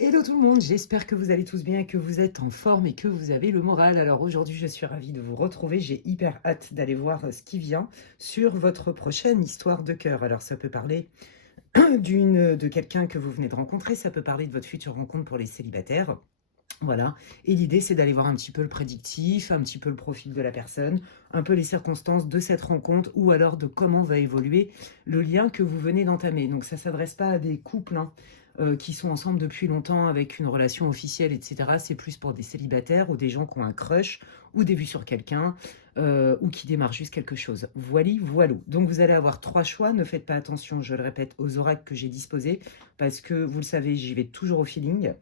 Hello tout le monde, j'espère que vous allez tous bien, que vous êtes en forme et que vous avez le moral. Alors aujourd'hui, je suis ravie de vous retrouver. J'ai hyper hâte d'aller voir ce qui vient sur votre prochaine histoire de cœur. Alors ça peut parler de quelqu'un que vous venez de rencontrer, ça peut parler de votre future rencontre pour les célibataires. Voilà, et l'idée c'est d'aller voir un petit peu le prédictif, un petit peu le profil de la personne, un peu les circonstances de cette rencontre ou alors de comment va évoluer le lien que vous venez d'entamer. Donc ça ne s'adresse pas à des couples qui sont ensemble depuis longtemps avec une relation officielle, etc. C'est plus pour des célibataires ou des gens qui ont un crush ou des vues sur quelqu'un ou qui démarrent juste quelque chose. Voilou. Donc vous allez avoir trois choix, ne faites pas attention, je le répète, aux oracles que j'ai disposés parce que vous le savez, j'y vais toujours au feeling.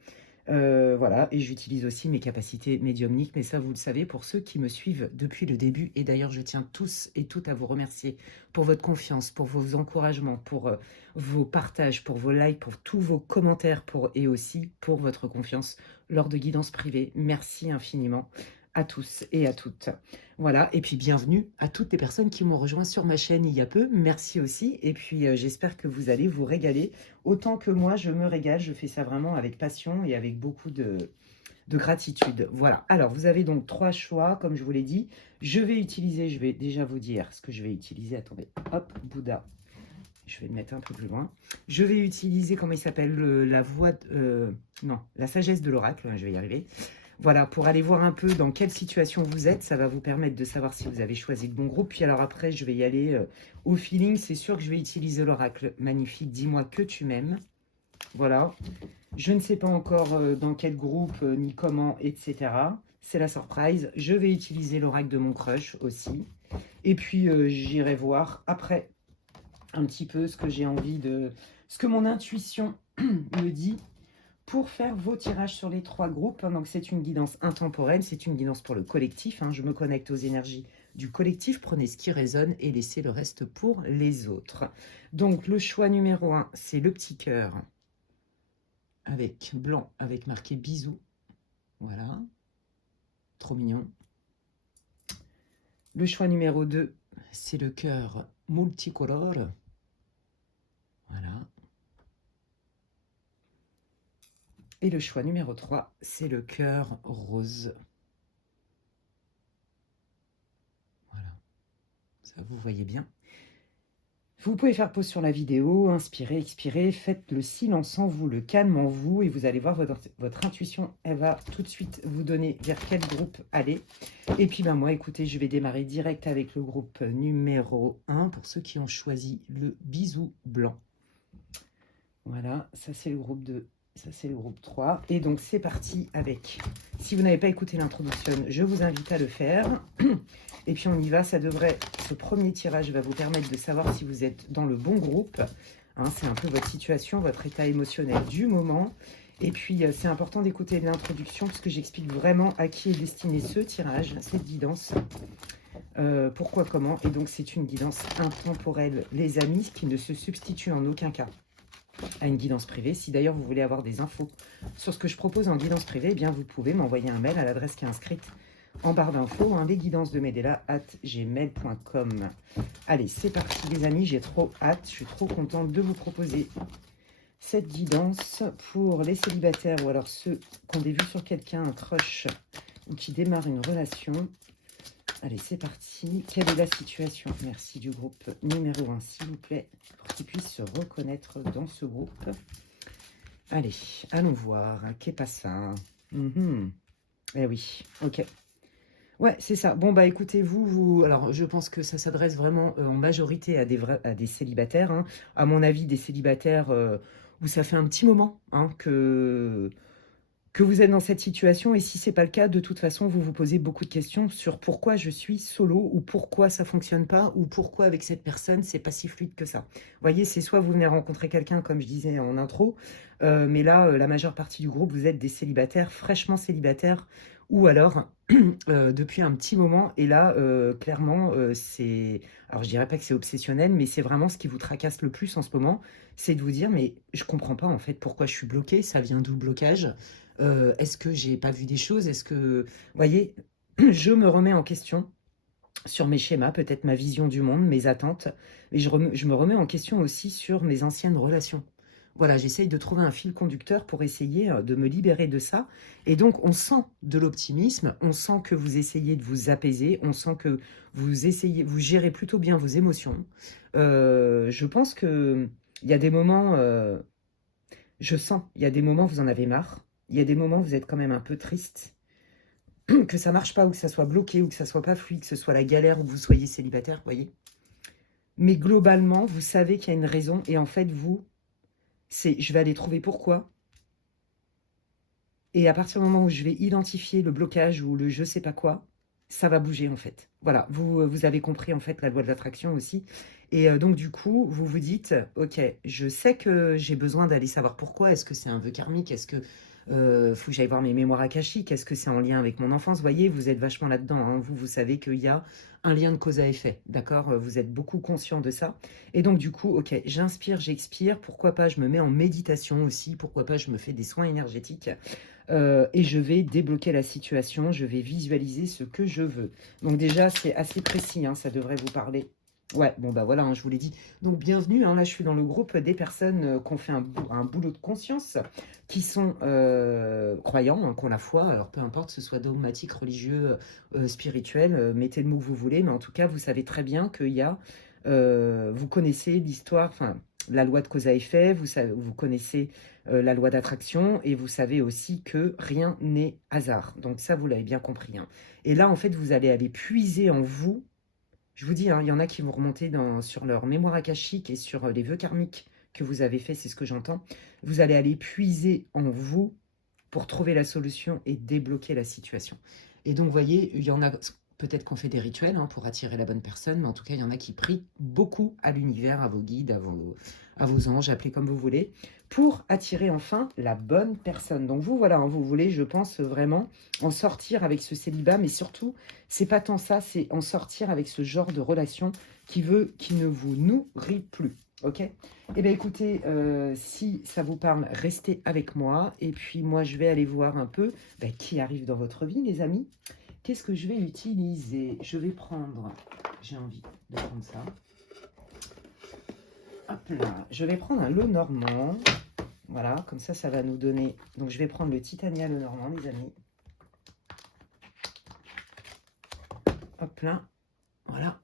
Voilà, et j'utilise aussi mes capacités médiumniques, mais ça vous le savez pour ceux qui me suivent depuis le début. Et d'ailleurs, je tiens tous et toutes à vous remercier pour votre confiance, pour vos encouragements, pour vos partages, pour vos likes, pour tous vos commentaires, et aussi pour votre confiance lors de guidances privées. Merci infiniment à tous et à toutes. Voilà, et puis bienvenue à toutes les personnes qui m'ont rejoint sur ma chaîne il y a peu. Merci aussi, et puis j'espère que vous allez vous régaler autant que moi je me régale. Je fais ça vraiment avec passion et avec beaucoup de gratitude. Voilà, alors vous avez donc trois choix, comme je vous l'ai dit. Je vais déjà vous dire ce que je vais utiliser. Attendez, hop, Bouddha. Je vais le mettre un peu plus loin. Je vais utiliser, comment il s'appelle, la voix, non, la sagesse de l'oracle, je vais y arriver. Voilà, pour aller voir un peu dans quelle situation vous êtes, ça va vous permettre de savoir si vous avez choisi le bon groupe. Puis alors après, je vais y aller au feeling. C'est sûr que je vais utiliser l'oracle magnifique. Dis-moi que tu m'aimes. Voilà. Je ne sais pas encore dans quel groupe, ni comment, etc. C'est la surprise. Je vais utiliser l'oracle de mon crush aussi. Et puis, j'irai voir après un petit peu ce que j'ai envie de... ce que mon intuition me dit pour faire vos tirages sur les trois groupes. Donc c'est une guidance intemporelle, c'est une guidance pour le collectif. Je me connecte aux énergies du collectif. Prenez ce qui résonne et laissez le reste pour les autres. Donc le choix numéro 1, c'est le petit cœur avec blanc, avec marqué bisous. Voilà, trop mignon. Le choix numéro 2, c'est le cœur multicolore. Voilà. Et le choix numéro 3, c'est le cœur rose. Voilà, ça vous voyez bien. Vous pouvez faire pause sur la vidéo, inspirer, expirer, faites le silence en vous, le calme en vous, et vous allez voir votre intuition, elle va tout de suite vous donner vers quel groupe aller. Et puis moi, écoutez, je vais démarrer direct avec le groupe numéro 1, pour ceux qui ont choisi le bisou blanc. Voilà, ça c'est le groupe 2. Ça, c'est le groupe 3. Et donc, c'est parti avec... Si vous n'avez pas écouté l'introduction, je vous invite à le faire. Et puis, on y va. Ça devrait... Ce premier tirage va vous permettre de savoir si vous êtes dans le bon groupe. C'est un peu votre situation, votre état émotionnel du moment. Et puis, c'est important d'écouter l'introduction parce que j'explique vraiment à qui est destiné ce tirage, cette guidance. Pourquoi, comment. Et donc, c'est une guidance intemporelle, les amis, qui ne se substitue en aucun cas à une guidance privée. Si d'ailleurs vous voulez avoir des infos sur ce que je propose en guidance privée, eh bien vous pouvez m'envoyer un mail à l'adresse qui est inscrite en barre d'infos, lesguidancesdemedela@gmail.com. Allez, c'est parti les amis, j'ai trop hâte, je suis trop contente de vous proposer cette guidance pour les célibataires ou alors ceux qui ont des vues sur quelqu'un, un crush ou qui démarrent une relation. Allez, c'est parti. Quelle est la situation? Merci du groupe numéro 1, s'il vous plaît, pour qu'ils puissent se reconnaître dans ce groupe. Allez, allons voir. Qu'est pas ça? Eh oui, ok. Ouais, c'est ça. Bon, bah écoutez, alors je pense que ça s'adresse vraiment en majorité à des célibataires. À mon avis, des célibataires où ça fait un petit moment que vous êtes dans cette situation, et si ce n'est pas le cas, de toute façon, vous vous posez beaucoup de questions sur pourquoi je suis solo, ou pourquoi ça ne fonctionne pas, ou pourquoi avec cette personne, c'est pas si fluide que ça. Vous voyez, c'est soit vous venez rencontrer quelqu'un, comme je disais en intro, mais là, la majeure partie du groupe, vous êtes des célibataires, fraîchement célibataires, ou alors depuis un petit moment, et là, clairement, c'est... Alors, je dirais pas que c'est obsessionnel, mais c'est vraiment ce qui vous tracasse le plus en ce moment, c'est de vous dire, mais je comprends pas, en fait, pourquoi je suis bloquée, ça vient d'où le blocage? Est-ce que j'ai pas vu des choses? Est-ce que... Vous voyez, je me remets en question sur mes schémas, peut-être ma vision du monde, mes attentes, mais je me remets en question aussi sur mes anciennes relations. Voilà, j'essaye de trouver un fil conducteur pour essayer de me libérer de ça. Et donc, on sent de l'optimisme, on sent que vous essayez de vous apaiser, on sent que vous gérez plutôt bien vos émotions. Je pense que il y a des moments, je sens, il y a des moments vous en avez marre, il y a des moments vous êtes quand même un peu triste, que ça marche pas, ou que ça soit bloqué, ou que ça soit pas fluide, que ce soit la galère, ou que vous soyez célibataire, vous voyez. Mais globalement, vous savez qu'il y a une raison, et en fait, je vais aller trouver pourquoi. Et à partir du moment où je vais identifier le blocage ou le je sais pas quoi, ça va bouger en fait. Voilà, vous avez compris en fait la loi de l'attraction aussi. Et donc du coup, vous vous dites, ok, je sais que j'ai besoin d'aller savoir pourquoi. Est-ce que c'est un vœu karmique? Est-ce que faut que j'aille voir mes mémoires akashiques? Est-ce que c'est en lien avec mon enfance? Vous voyez, vous êtes vachement là-dedans, hein. Vous savez qu'il y a un lien de cause à effet, d'accord? Vous êtes beaucoup conscient de ça. Et donc du coup, ok, j'inspire, j'expire. Pourquoi pas, je me mets en méditation aussi. Pourquoi pas, je me fais des soins énergétiques. Et je vais débloquer la situation, je vais visualiser ce que je veux. Donc déjà, c'est assez précis, hein, ça devrait vous parler. Ouais, bon bah voilà, hein, je vous l'ai dit. Donc bienvenue, hein, là je suis dans le groupe des personnes qui ont fait un boulot de conscience, qui sont croyants, hein, qui ont la foi, alors peu importe, ce soit dogmatique, religieux, spirituel, mettez le mot que vous voulez, mais en tout cas, vous savez très bien qu'il y a, vous connaissez l'histoire, enfin, la loi de cause à effet, vous connaissez la loi d'attraction, et vous savez aussi que rien n'est hasard. Donc ça, vous l'avez bien compris, hein. Et là, en fait, vous allez aller puiser en vous. Je vous dis, hein, il y en a qui vont remonter sur leur mémoire akashique et sur les vœux karmiques que vous avez fait, c'est ce que j'entends. Vous allez aller puiser en vous pour trouver la solution et débloquer la situation. Et donc, vous voyez, il y en a peut-être qu'on fait des rituels, hein, pour attirer la bonne personne, mais en tout cas, il y en a qui prient beaucoup à l'univers, à vos guides, à vos anges, appelez comme vous voulez, pour attirer enfin la bonne personne. Donc vous, voilà, hein, vous voulez, je pense, vraiment en sortir avec ce célibat, mais surtout, c'est pas tant ça, c'est en sortir avec ce genre de relation qui ne vous nourrit plus. Ok? Eh bien, écoutez, si ça vous parle, restez avec moi. Et puis, moi, je vais aller voir un peu qui arrive dans votre vie, les amis. Qu'est-ce que je vais utiliser? Je vais prendre... J'ai envie de prendre ça. Hop là. Je vais prendre un lot normand. Voilà, comme ça va nous donner... Donc, je vais prendre le Titania le normand, les amis. Hop là. Voilà.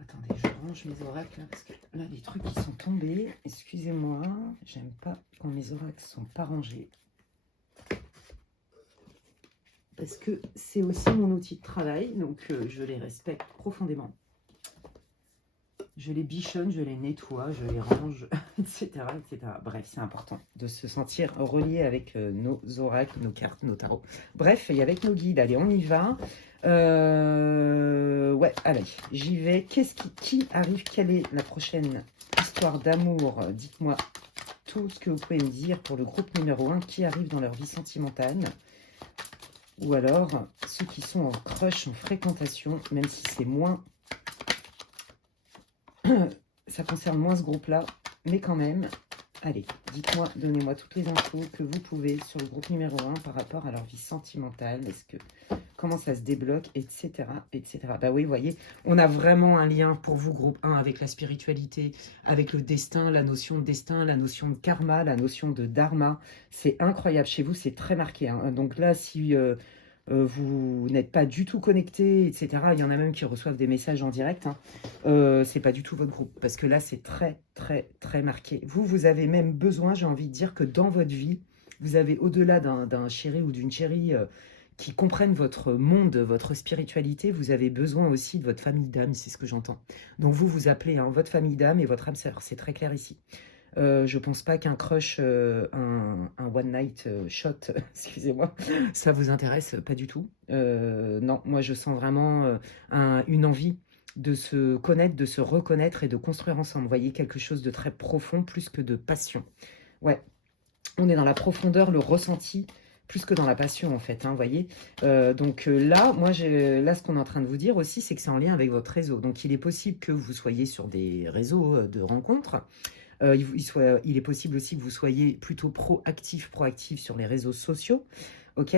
Attendez, je range mes oracles, là, parce que là, les trucs, ils sont tombés. Excusez-moi, j'aime pas quand mes oracles sont pas rangés. Parce que c'est aussi mon outil de travail, donc je les respecte profondément. Je les bichonne, je les nettoie, je les range, etc., etc. Bref, c'est important de se sentir relié avec nos oracles, nos cartes, nos tarots. Bref, et avec nos guides. Allez, on y va. Ouais, allez, j'y vais. Qui arrive? Quelle est la prochaine histoire d'amour? Dites-moi tout ce que vous pouvez me dire pour le groupe numéro 1. Qui arrive dans leur vie sentimentale? Ou alors, ceux qui sont en crush, en fréquentation, même si c'est moins... ça concerne moins ce groupe-là, mais quand même, allez, dites-moi, donnez-moi toutes les infos que vous pouvez sur le groupe numéro 1 par rapport à leur vie sentimentale, comment ça se débloque, etc., etc. Bah oui, vous voyez, on a vraiment un lien pour vous, groupe 1, avec la spiritualité, avec le destin, la notion de destin, la notion de karma, la notion de dharma. C'est incroyable, chez vous, c'est très marqué, hein. Donc là, si... vous n'êtes pas du tout connecté, etc. Il y en a même qui reçoivent des messages en direct, hein. C'est pas du tout votre groupe, parce que là, c'est très, très, très marqué. Vous avez même besoin, j'ai envie de dire, que dans votre vie, vous avez, au-delà d'un chéri ou d'une chérie qui comprennent votre monde, votre spiritualité, vous avez besoin aussi de votre famille d'âme, c'est ce que j'entends. Donc vous appelez, hein, votre famille d'âme et votre âme sœur, c'est très clair ici. Je pense pas qu'un crush, un one night shot, excusez-moi, ça vous intéresse pas du tout. Non, moi je sens vraiment une envie de se connaître, de se reconnaître et de construire ensemble. Vous voyez, quelque chose de très profond, plus que de passion. Ouais, on est dans la profondeur, le ressenti, plus que dans la passion en fait, hein, vous voyez. Donc là, là, ce qu'on est en train de vous dire aussi, c'est que c'est en lien avec votre réseau. Donc il est possible que vous soyez sur des réseaux de rencontres. Il est possible aussi que vous soyez plutôt proactif sur les réseaux sociaux. Ok.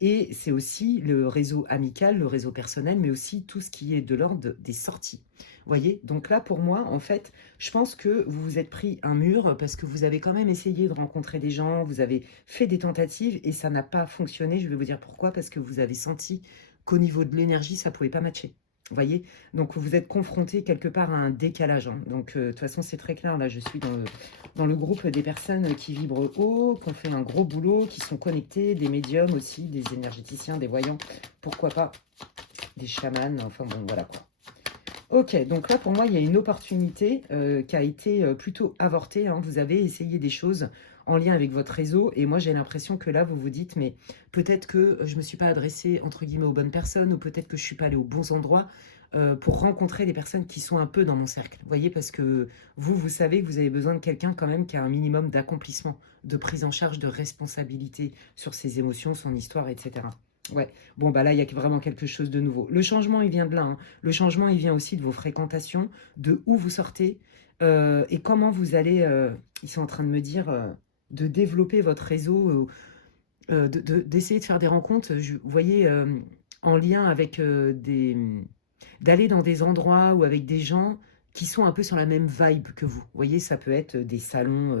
Et c'est aussi le réseau amical, le réseau personnel, mais aussi tout ce qui est de l'ordre des sorties. Vous voyez? Donc là, pour moi, en fait, je pense que vous vous êtes pris un mur parce que vous avez quand même essayé de rencontrer des gens, vous avez fait des tentatives et ça n'a pas fonctionné. Je vais vous dire pourquoi, parce que vous avez senti qu'au niveau de l'énergie, ça ne pouvait pas matcher. Vous voyez? Donc vous êtes confronté quelque part à un décalage, hein. Donc de toute façon, c'est très clair. Là, je suis dans le groupe des personnes qui vibrent haut, qui ont fait un gros boulot, qui sont connectées, des médiums aussi, des énergéticiens, des voyants, pourquoi pas, des chamans, enfin bon, voilà quoi. Ok, donc là pour moi il y a une opportunité qui a été plutôt avortée, hein. Vous avez essayé des choses en lien avec votre réseau et moi j'ai l'impression que là vous vous dites mais peut-être que je ne me suis pas adressée entre guillemets aux bonnes personnes ou peut-être que je ne suis pas allée aux bons endroits pour rencontrer des personnes qui sont un peu dans mon cercle. Vous voyez, parce que vous savez que vous avez besoin de quelqu'un quand même qui a un minimum d'accomplissement, de prise en charge, de responsabilité sur ses émotions, son histoire, etc. Ouais, bon, bah là, il y a vraiment quelque chose de nouveau. Le changement, il vient de là, hein. Le changement, il vient aussi de vos fréquentations, de où vous sortez et comment vous allez, ils sont en train de me dire, de développer votre réseau, d'essayer de faire des rencontres, vous voyez, en lien avec d'aller dans des endroits ou avec des gens qui sont un peu sur la même vibe que vous. Vous voyez, ça peut être des salons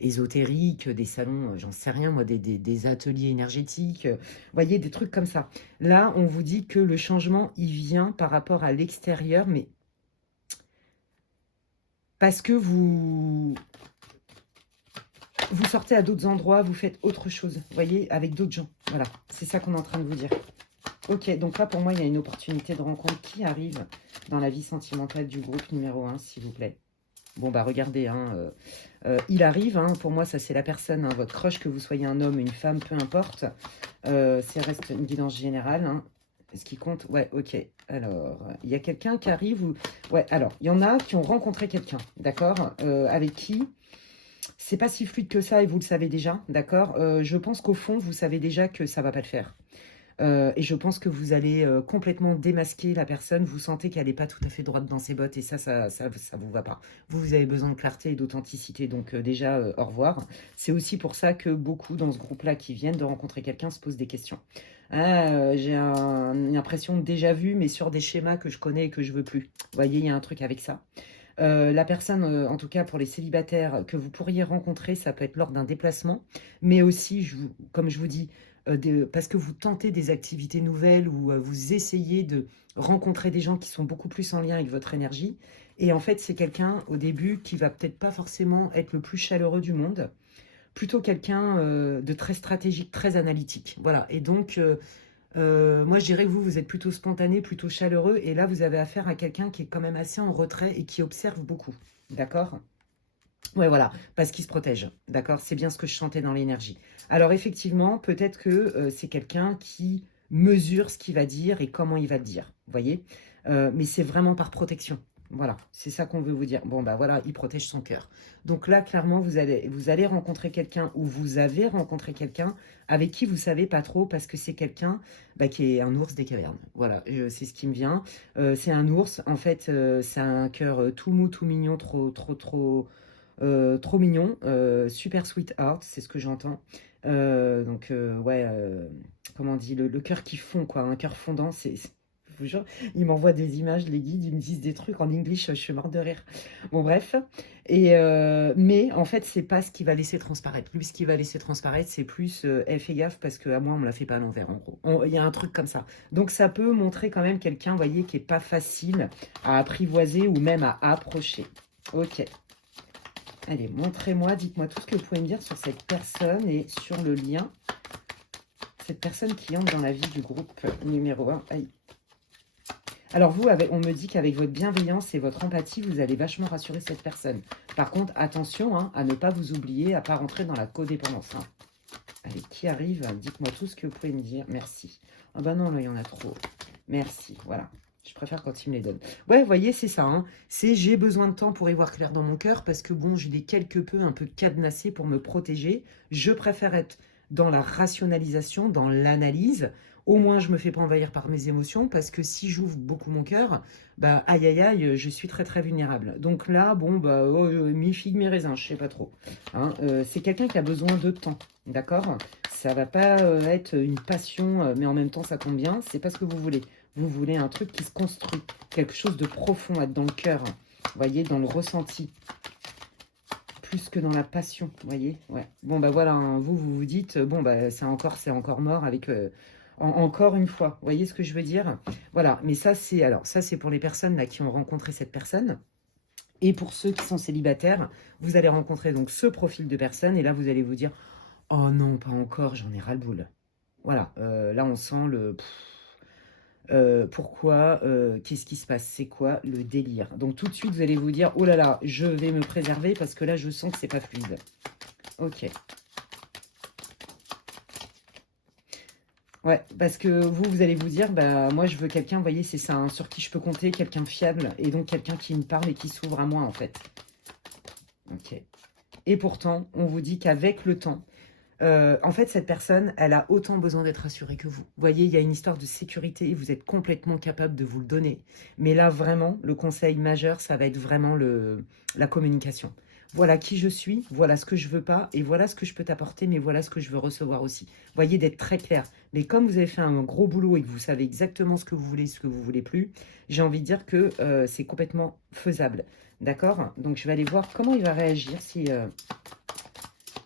ésotériques, des salons, j'en sais rien, moi, des ateliers énergétiques, vous voyez, des trucs comme ça. Là, on vous dit que le changement, il vient par rapport à l'extérieur, mais parce que vous sortez à d'autres endroits, vous faites autre chose, vous voyez, avec d'autres gens. Voilà, c'est ça qu'on est en train de vous dire. Ok, donc là, pour moi, il y a une opportunité de rencontre qui arrive dans la vie sentimentale du groupe numéro 1, s'il vous plaît. Bon, bah regardez, hein, il arrive, hein, pour moi, ça c'est la personne, hein, votre crush, que vous soyez un homme, une femme, peu importe. C'est reste une guidance générale, hein. Ce qui compte, ouais, ok. Alors, il y a quelqu'un qui arrive ou... Ouais, alors, il y en a qui ont rencontré quelqu'un, d'accord, avec qui c'est pas si fluide que ça et vous le savez déjà, d'accord. Je pense qu'au fond, vous savez déjà que ça va pas le faire. Et je pense que vous allez complètement démasquer la personne. Vous sentez qu'elle n'est pas tout à fait droite dans ses bottes et ça vous va pas. Vous avez besoin de clarté et d'authenticité. Donc déjà, au revoir. C'est aussi pour ça que beaucoup dans ce groupe-là qui viennent de rencontrer quelqu'un se posent des questions. Ah, j'ai une impression de déjà vu, mais sur des schémas que je connais et que je veux plus. Vous voyez, il y a un truc avec ça. La personne, en tout cas pour les célibataires, que vous pourriez rencontrer, ça peut être lors d'un déplacement, mais aussi, comme je vous dis, parce que vous tentez des activités nouvelles ou vous essayez de rencontrer des gens qui sont beaucoup plus en lien avec votre énergie. Et en fait, c'est quelqu'un au début qui va peut-être pas forcément être le plus chaleureux du monde, plutôt quelqu'un de très stratégique, très analytique. Voilà. Et donc, moi, je dirais que vous êtes plutôt spontané, plutôt chaleureux. Et là, vous avez affaire à quelqu'un qui est quand même assez en retrait et qui observe beaucoup. D'accord? Ouais, voilà, parce qu'il se protège. D'accord? C'est bien ce que je sentais dans l'énergie. Alors, effectivement, peut-être que c'est quelqu'un qui mesure ce qu'il va dire et comment il va le dire. Vous voyez? Mais c'est vraiment par protection. Voilà, c'est ça qu'on veut vous dire. Bon, bah voilà, il protège son cœur. Donc là, clairement, vous allez rencontrer quelqu'un ou vous avez rencontré quelqu'un avec qui vous savez pas trop parce que c'est quelqu'un bah, qui est un ours des cavernes. Voilà, c'est ce qui me vient. C'est un ours. En fait, c'est un cœur tout mou, tout mignon, trop mignon, super sweetheart, c'est ce que j'entends. Donc, ouais, comment on dit, le cœur qui fond, quoi, un cœur fondant, je vous jure, ils m'envoient des images, les guides, ils me disent des trucs en English, je suis morte de rire. Bon, bref. Mais en fait, c'est pas ce qui va laisser transparaître. Lui, ce qui va laisser transparaître, c'est plus, fais gaffe, parce qu'à moi, on me la fait pas à l'envers, en gros. Il y a un truc comme ça. Donc, ça peut montrer quand même quelqu'un, vous voyez, qui est pas facile à apprivoiser ou même à approcher. Ok. Allez, montrez-moi, dites-moi tout ce que vous pouvez me dire sur cette personne et sur le lien. Cette personne qui entre dans la vie du groupe numéro 1. Aïe. Alors vous, on me dit qu'avec votre bienveillance et votre empathie, vous allez vachement rassurer cette personne. Par contre, attention hein, à ne pas vous oublier, à ne pas rentrer dans la codépendance. Hein. Allez, qui arrive? Dites-moi tout ce que vous pouvez me dire. Merci. Ah bah non, là, il y en a trop. Merci, voilà. Je préfère quand il me les donne. Ouais, vous voyez, c'est ça. Hein. C'est j'ai besoin de temps pour y voir clair dans mon cœur parce que bon, j'ai des quelque peu un peu cadenassé pour me protéger. Je préfère être dans la rationalisation, dans l'analyse. Au moins, je ne me fais pas envahir par mes émotions, parce que si j'ouvre beaucoup mon cœur, bah aïe aïe aïe, je suis très très vulnérable. Donc là, bon, bah, mi-figue, mi-raisin, je sais pas trop. Hein, c'est quelqu'un qui a besoin de temps, d'accord? Ça va pas être une passion, mais en même temps, ça tombe bien, c'est pas ce que vous voulez. Vous voulez un truc qui se construit, quelque chose de profond, être dans le cœur, vous voyez, dans le ressenti, plus que dans la passion, vous voyez. Ouais. Bon, bah voilà, hein, vous vous dites, bon, bah c'est encore mort avec... encore une fois, vous voyez ce que je veux dire? Voilà, mais ça, c'est pour les personnes là qui ont rencontré cette personne. Et pour ceux qui sont célibataires, vous allez rencontrer donc ce profil de personne, et là, vous allez vous dire, oh non, pas encore, j'en ai ras-le-bol. Voilà, là, on sent le... pourquoi, qu'est-ce qui se passe, c'est quoi le délire? Donc tout de suite, vous allez vous dire, oh là là, je vais me préserver parce que là, je sens que c'est pas fluide. Ok. Ouais, parce que vous allez vous dire, bah moi, je veux quelqu'un, vous voyez, c'est ça, hein, sur qui je peux compter, quelqu'un de fiable, et donc quelqu'un qui me parle et qui s'ouvre à moi, en fait. Ok. Et pourtant, on vous dit qu'avec le temps, en fait, cette personne, elle a autant besoin d'être rassurée que vous. Vous voyez, il y a une histoire de sécurité, vous êtes complètement capable de vous le donner. Mais là, vraiment, le conseil majeur, ça va être vraiment la communication. Voilà qui je suis, voilà ce que je veux pas, et voilà ce que je peux t'apporter, mais voilà ce que je veux recevoir aussi. Vous voyez, d'être très clair. Mais comme vous avez fait un gros boulot et que vous savez exactement ce que vous voulez, ce que vous voulez plus, j'ai envie de dire que c'est complètement faisable. D'accord? Donc, je vais aller voir comment il va réagir si...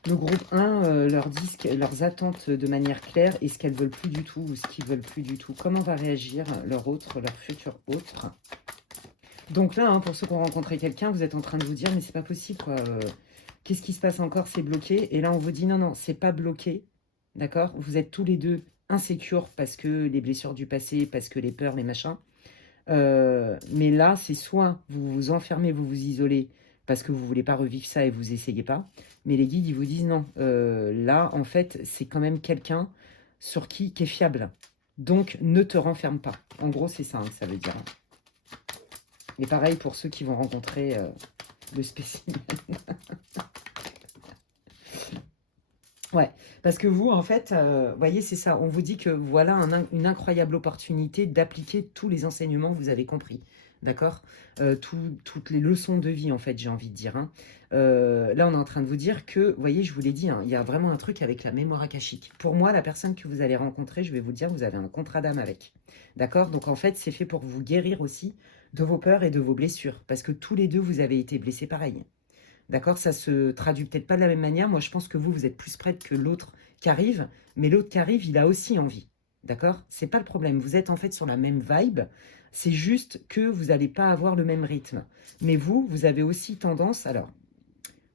le groupe 1 leur dit leurs attentes de manière claire et ce qu'elles veulent plus du tout ou ce qu'ils veulent plus du tout. Comment va réagir leur futur autre? Donc là, hein, pour ceux qui ont rencontré quelqu'un, vous êtes en train de vous dire, mais c'est pas possible, quoi. Qu'est-ce qui se passe encore? C'est bloqué. Et là, on vous dit, non, non, c'est pas bloqué. D'accord? Vous êtes tous les deux insécures parce que les blessures du passé, parce que les peurs, les machins. Mais là, c'est soit vous vous enfermez, vous vous isolez parce que vous voulez pas revivre ça et vous essayez pas. Mais les guides, ils vous disent non. Là, en fait, c'est quand même quelqu'un sur qui est fiable. Donc, ne te renferme pas. En gros, c'est ça que ça veut dire. Et pareil pour ceux qui vont rencontrer le spécimen. Ouais, parce que vous, en fait, voyez, c'est ça. On vous dit que voilà une incroyable opportunité d'appliquer tous les enseignements que vous avez compris. D'accord? Toutes les leçons de vie, en fait, j'ai envie de dire. Hein. Là, on est en train de vous dire que, vous voyez, je vous l'ai dit, hein, il y a vraiment un truc avec la mémoire akashique. Pour moi, la personne que vous allez rencontrer, je vais vous dire, vous avez un contrat d'âme avec. D'accord? Donc, en fait, c'est fait pour vous guérir aussi de vos peurs et de vos blessures. Parce que tous les deux, vous avez été blessés pareil. D'accord? Ça se traduit peut-être pas de la même manière. Moi, je pense que vous êtes plus prête que l'autre qui arrive, mais l'autre qui arrive, il a aussi envie. D'accord? C'est pas le problème. Vous êtes en fait sur la même vibe. C'est juste que vous n'allez pas avoir le même rythme. Mais vous avez aussi tendance... Alors,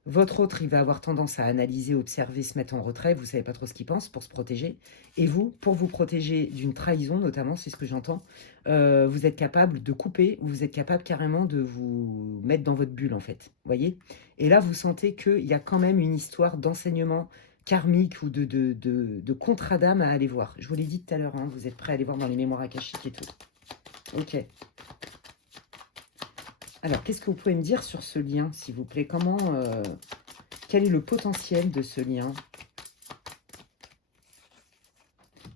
votre autre, il va avoir tendance à analyser, observer, se mettre en retrait. Vous ne savez pas trop ce qu'il pense pour se protéger. Et vous, pour vous protéger d'une trahison, notamment, c'est ce que j'entends, vous êtes capable de couper ou vous êtes capable carrément de vous mettre dans votre bulle, en fait. Voyez? Et là, vous sentez qu'il y a quand même une histoire d'enseignement karmique ou de contrat d'âme à aller voir. Je vous l'ai dit tout à l'heure, hein, vous êtes prêts à aller voir dans les mémoires akashiques et tout. Ok. Alors, qu'est-ce que vous pouvez me dire sur ce lien, s'il vous plaît? Quel est le potentiel de ce lien?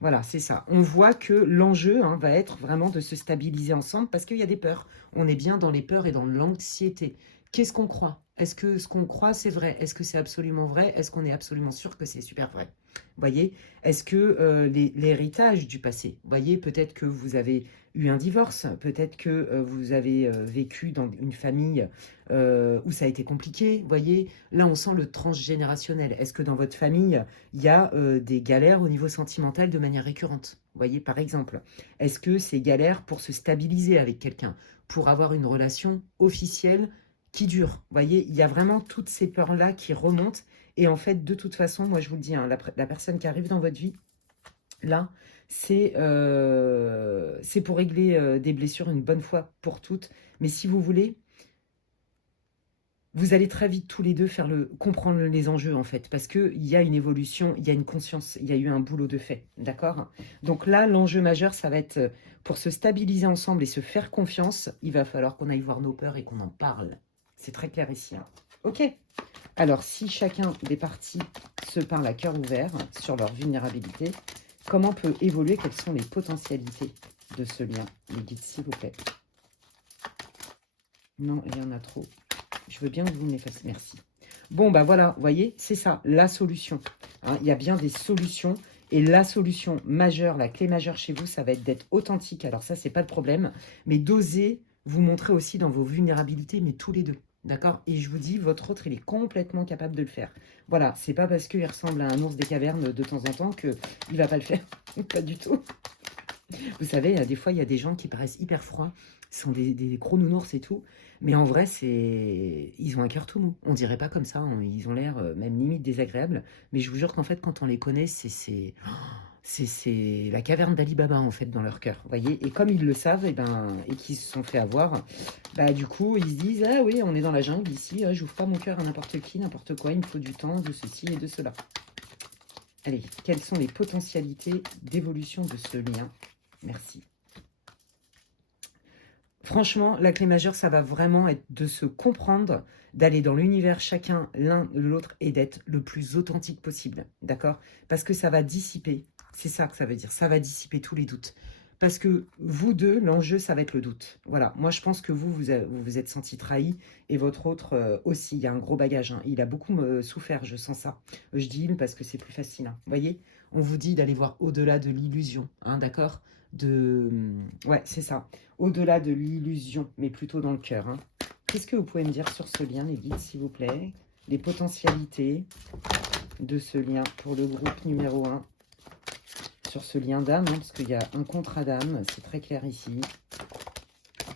Voilà, c'est ça. On voit que l'enjeu va être vraiment de se stabiliser ensemble parce qu'il y a des peurs. On est bien dans les peurs et dans l'anxiété. Qu'est-ce qu'on croit? Est-ce que ce qu'on croit, c'est vrai? Est-ce que c'est absolument vrai? Est-ce qu'on est absolument sûr que c'est super vrai? Voyez? Est-ce que l'héritage du passé, voyez, peut-être que vous avez eu un divorce, peut-être que vous avez vécu dans une famille où ça a été compliqué, voyez? Là, on sent le transgénérationnel. Est-ce que dans votre famille, il y a des galères au niveau sentimental de manière récurrente? Voyez, par exemple. Est-ce que c'est galère pour se stabiliser avec quelqu'un, pour avoir une relation officielle qui dure? Voyez, il y a vraiment toutes ces peurs-là qui remontent. Et en fait, de toute façon, moi, je vous le dis, hein, la personne qui arrive dans votre vie, là, c'est pour régler des blessures une bonne fois pour toutes. Mais si vous voulez, vous allez très vite tous les deux comprendre les enjeux, en fait, parce qu'il y a une évolution, il y a une conscience, il y a eu un boulot de fait, d'accord? Donc là, l'enjeu majeur, ça va être pour se stabiliser ensemble et se faire confiance, il va falloir qu'on aille voir nos peurs et qu'on en parle. C'est très clair ici. Hein. Ok. Alors, si chacun des parties se parlent à cœur ouvert sur leur vulnérabilité. Comment peut évoluer? Quelles sont les potentialités de ce lien? Les guides, s'il vous plaît. Non, il y en a trop. Je veux bien que vous me les fassiez. Merci. Bon, bah voilà, vous voyez, c'est ça, la solution. Hein, il y a bien des solutions. Et la solution majeure, la clé majeure chez vous, ça va être d'être authentique. Alors ça, c'est pas le problème. Mais d'oser vous montrer aussi dans vos vulnérabilités, mais tous les deux. D'accord? Et je vous dis, votre autre, il est complètement capable de le faire. Voilà, c'est pas parce qu'il ressemble à un ours des cavernes de temps en temps qu'il va pas le faire. Pas du tout. Vous savez, des fois, il y a des gens qui paraissent hyper froids, sont des gros nounours et tout, mais en vrai, ils ont un cœur tout mou. On dirait pas comme ça, hein. Ils ont l'air même limite désagréables, mais je vous jure qu'en fait, quand on les connaît, c'est la caverne d'Ali Baba, en fait, dans leur cœur, vous voyez. Et comme ils le savent, et qu'ils se sont fait avoir, bah du coup, ils se disent, ah oui, on est dans la jungle ici, j'ouvre pas mon cœur à n'importe qui, n'importe quoi, il me faut du temps, de ceci et de cela. Allez, quelles sont les potentialités d'évolution de ce lien? Merci. Franchement, la clé majeure, ça va vraiment être de se comprendre, d'aller dans l'univers chacun, l'un de l'autre, et d'être le plus authentique possible, d'accord? Parce que ça va dissiper, c'est ça que ça veut dire, ça va dissiper tous les doutes. Parce que vous deux, l'enjeu, ça va être le doute. Voilà, moi je pense que vous êtes senti trahi, et votre autre aussi, il y a un gros bagage, hein. Il a beaucoup souffert, je sens ça. Je dis il parce que c'est plus facile, hein. Vous voyez? On vous dit d'aller voir au-delà de l'illusion, hein, d'accord? Ouais, c'est ça. Au-delà de l'illusion, mais plutôt dans le cœur, hein. Qu'est-ce que vous pouvez me dire sur ce lien, les guides, s'il vous plaît? Les potentialités de ce lien pour le groupe numéro 1. Sur ce lien d'âme, hein, parce qu'il y a un contrat d'âme, c'est très clair ici.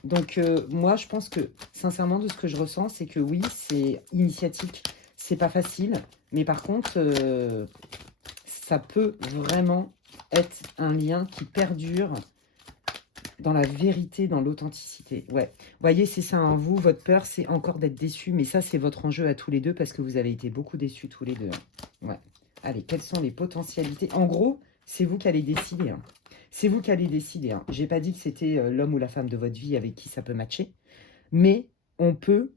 Donc, moi, je pense que, sincèrement, de ce que je ressens, c'est que oui, c'est initiatique, c'est pas facile, mais par contre, ça peut vraiment être un lien qui perdure dans la vérité, dans l'authenticité. Ouais, vous voyez, c'est ça, hein. Vous, votre peur, c'est encore d'être déçu, mais ça, c'est votre enjeu à tous les deux, parce que vous avez été beaucoup déçus tous les deux, hein. Ouais. Allez, quelles sont les potentialités? En gros, c'est vous qui allez décider, hein. C'est vous qui allez décider, hein. J'ai pas dit que c'était l'homme ou la femme de votre vie avec qui ça peut matcher, mais on peut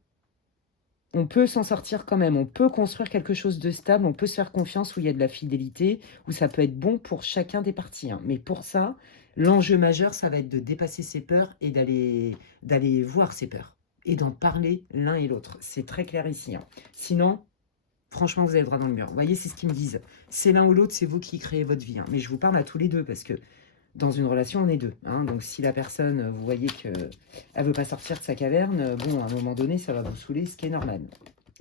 s'en sortir quand même. On peut construire quelque chose de stable, on peut se faire confiance où il y a de la fidélité, où ça peut être bon pour chacun des parties, hein. Mais pour ça, l'enjeu majeur, ça va être de dépasser ses peurs et d'aller voir ses peurs et d'en parler l'un et l'autre. C'est très clair ici, hein. Sinon, franchement, vous avez le droit dans le mur. Vous voyez, c'est ce qu'ils me disent. C'est l'un ou l'autre, c'est vous qui créez votre vie, hein. Mais je vous parle à tous les deux parce que dans une relation, on est deux, hein. Donc, si la personne, vous voyez qu'elle ne veut pas sortir de sa caverne, bon, à un moment donné, ça va vous saouler, ce qui est normal.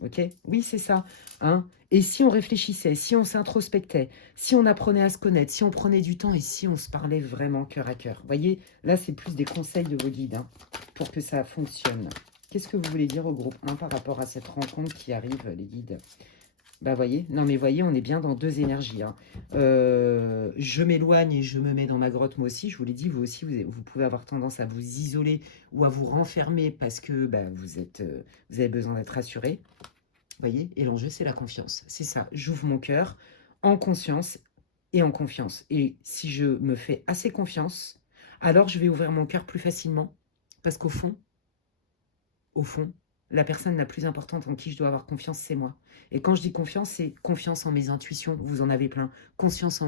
Ok? Oui, c'est ça, hein. Et si on réfléchissait, si on s'introspectait, si on apprenait à se connaître, si on prenait du temps et si on se parlait vraiment cœur à cœur. Vous voyez, là, c'est plus des conseils de vos guides, hein, pour que ça fonctionne. Qu'est-ce que vous voulez dire au groupe 1 par rapport à cette rencontre qui arrive, les guides? Bah, voyez, non mais voyez, on est bien dans deux énergies, hein. Je m'éloigne et je me mets dans ma grotte moi aussi. Je vous l'ai dit, vous aussi, vous pouvez avoir tendance à vous isoler ou à vous renfermer parce que bah, vous avez besoin d'être rassuré. Voyez, et l'enjeu, c'est la confiance. C'est ça, j'ouvre mon cœur en conscience et en confiance. Et si je me fais assez confiance, alors je vais ouvrir mon cœur plus facilement parce au fond, la personne la plus importante en qui je dois avoir confiance, c'est moi. Et quand je dis confiance, c'est confiance en mes intuitions, vous en avez plein, confiance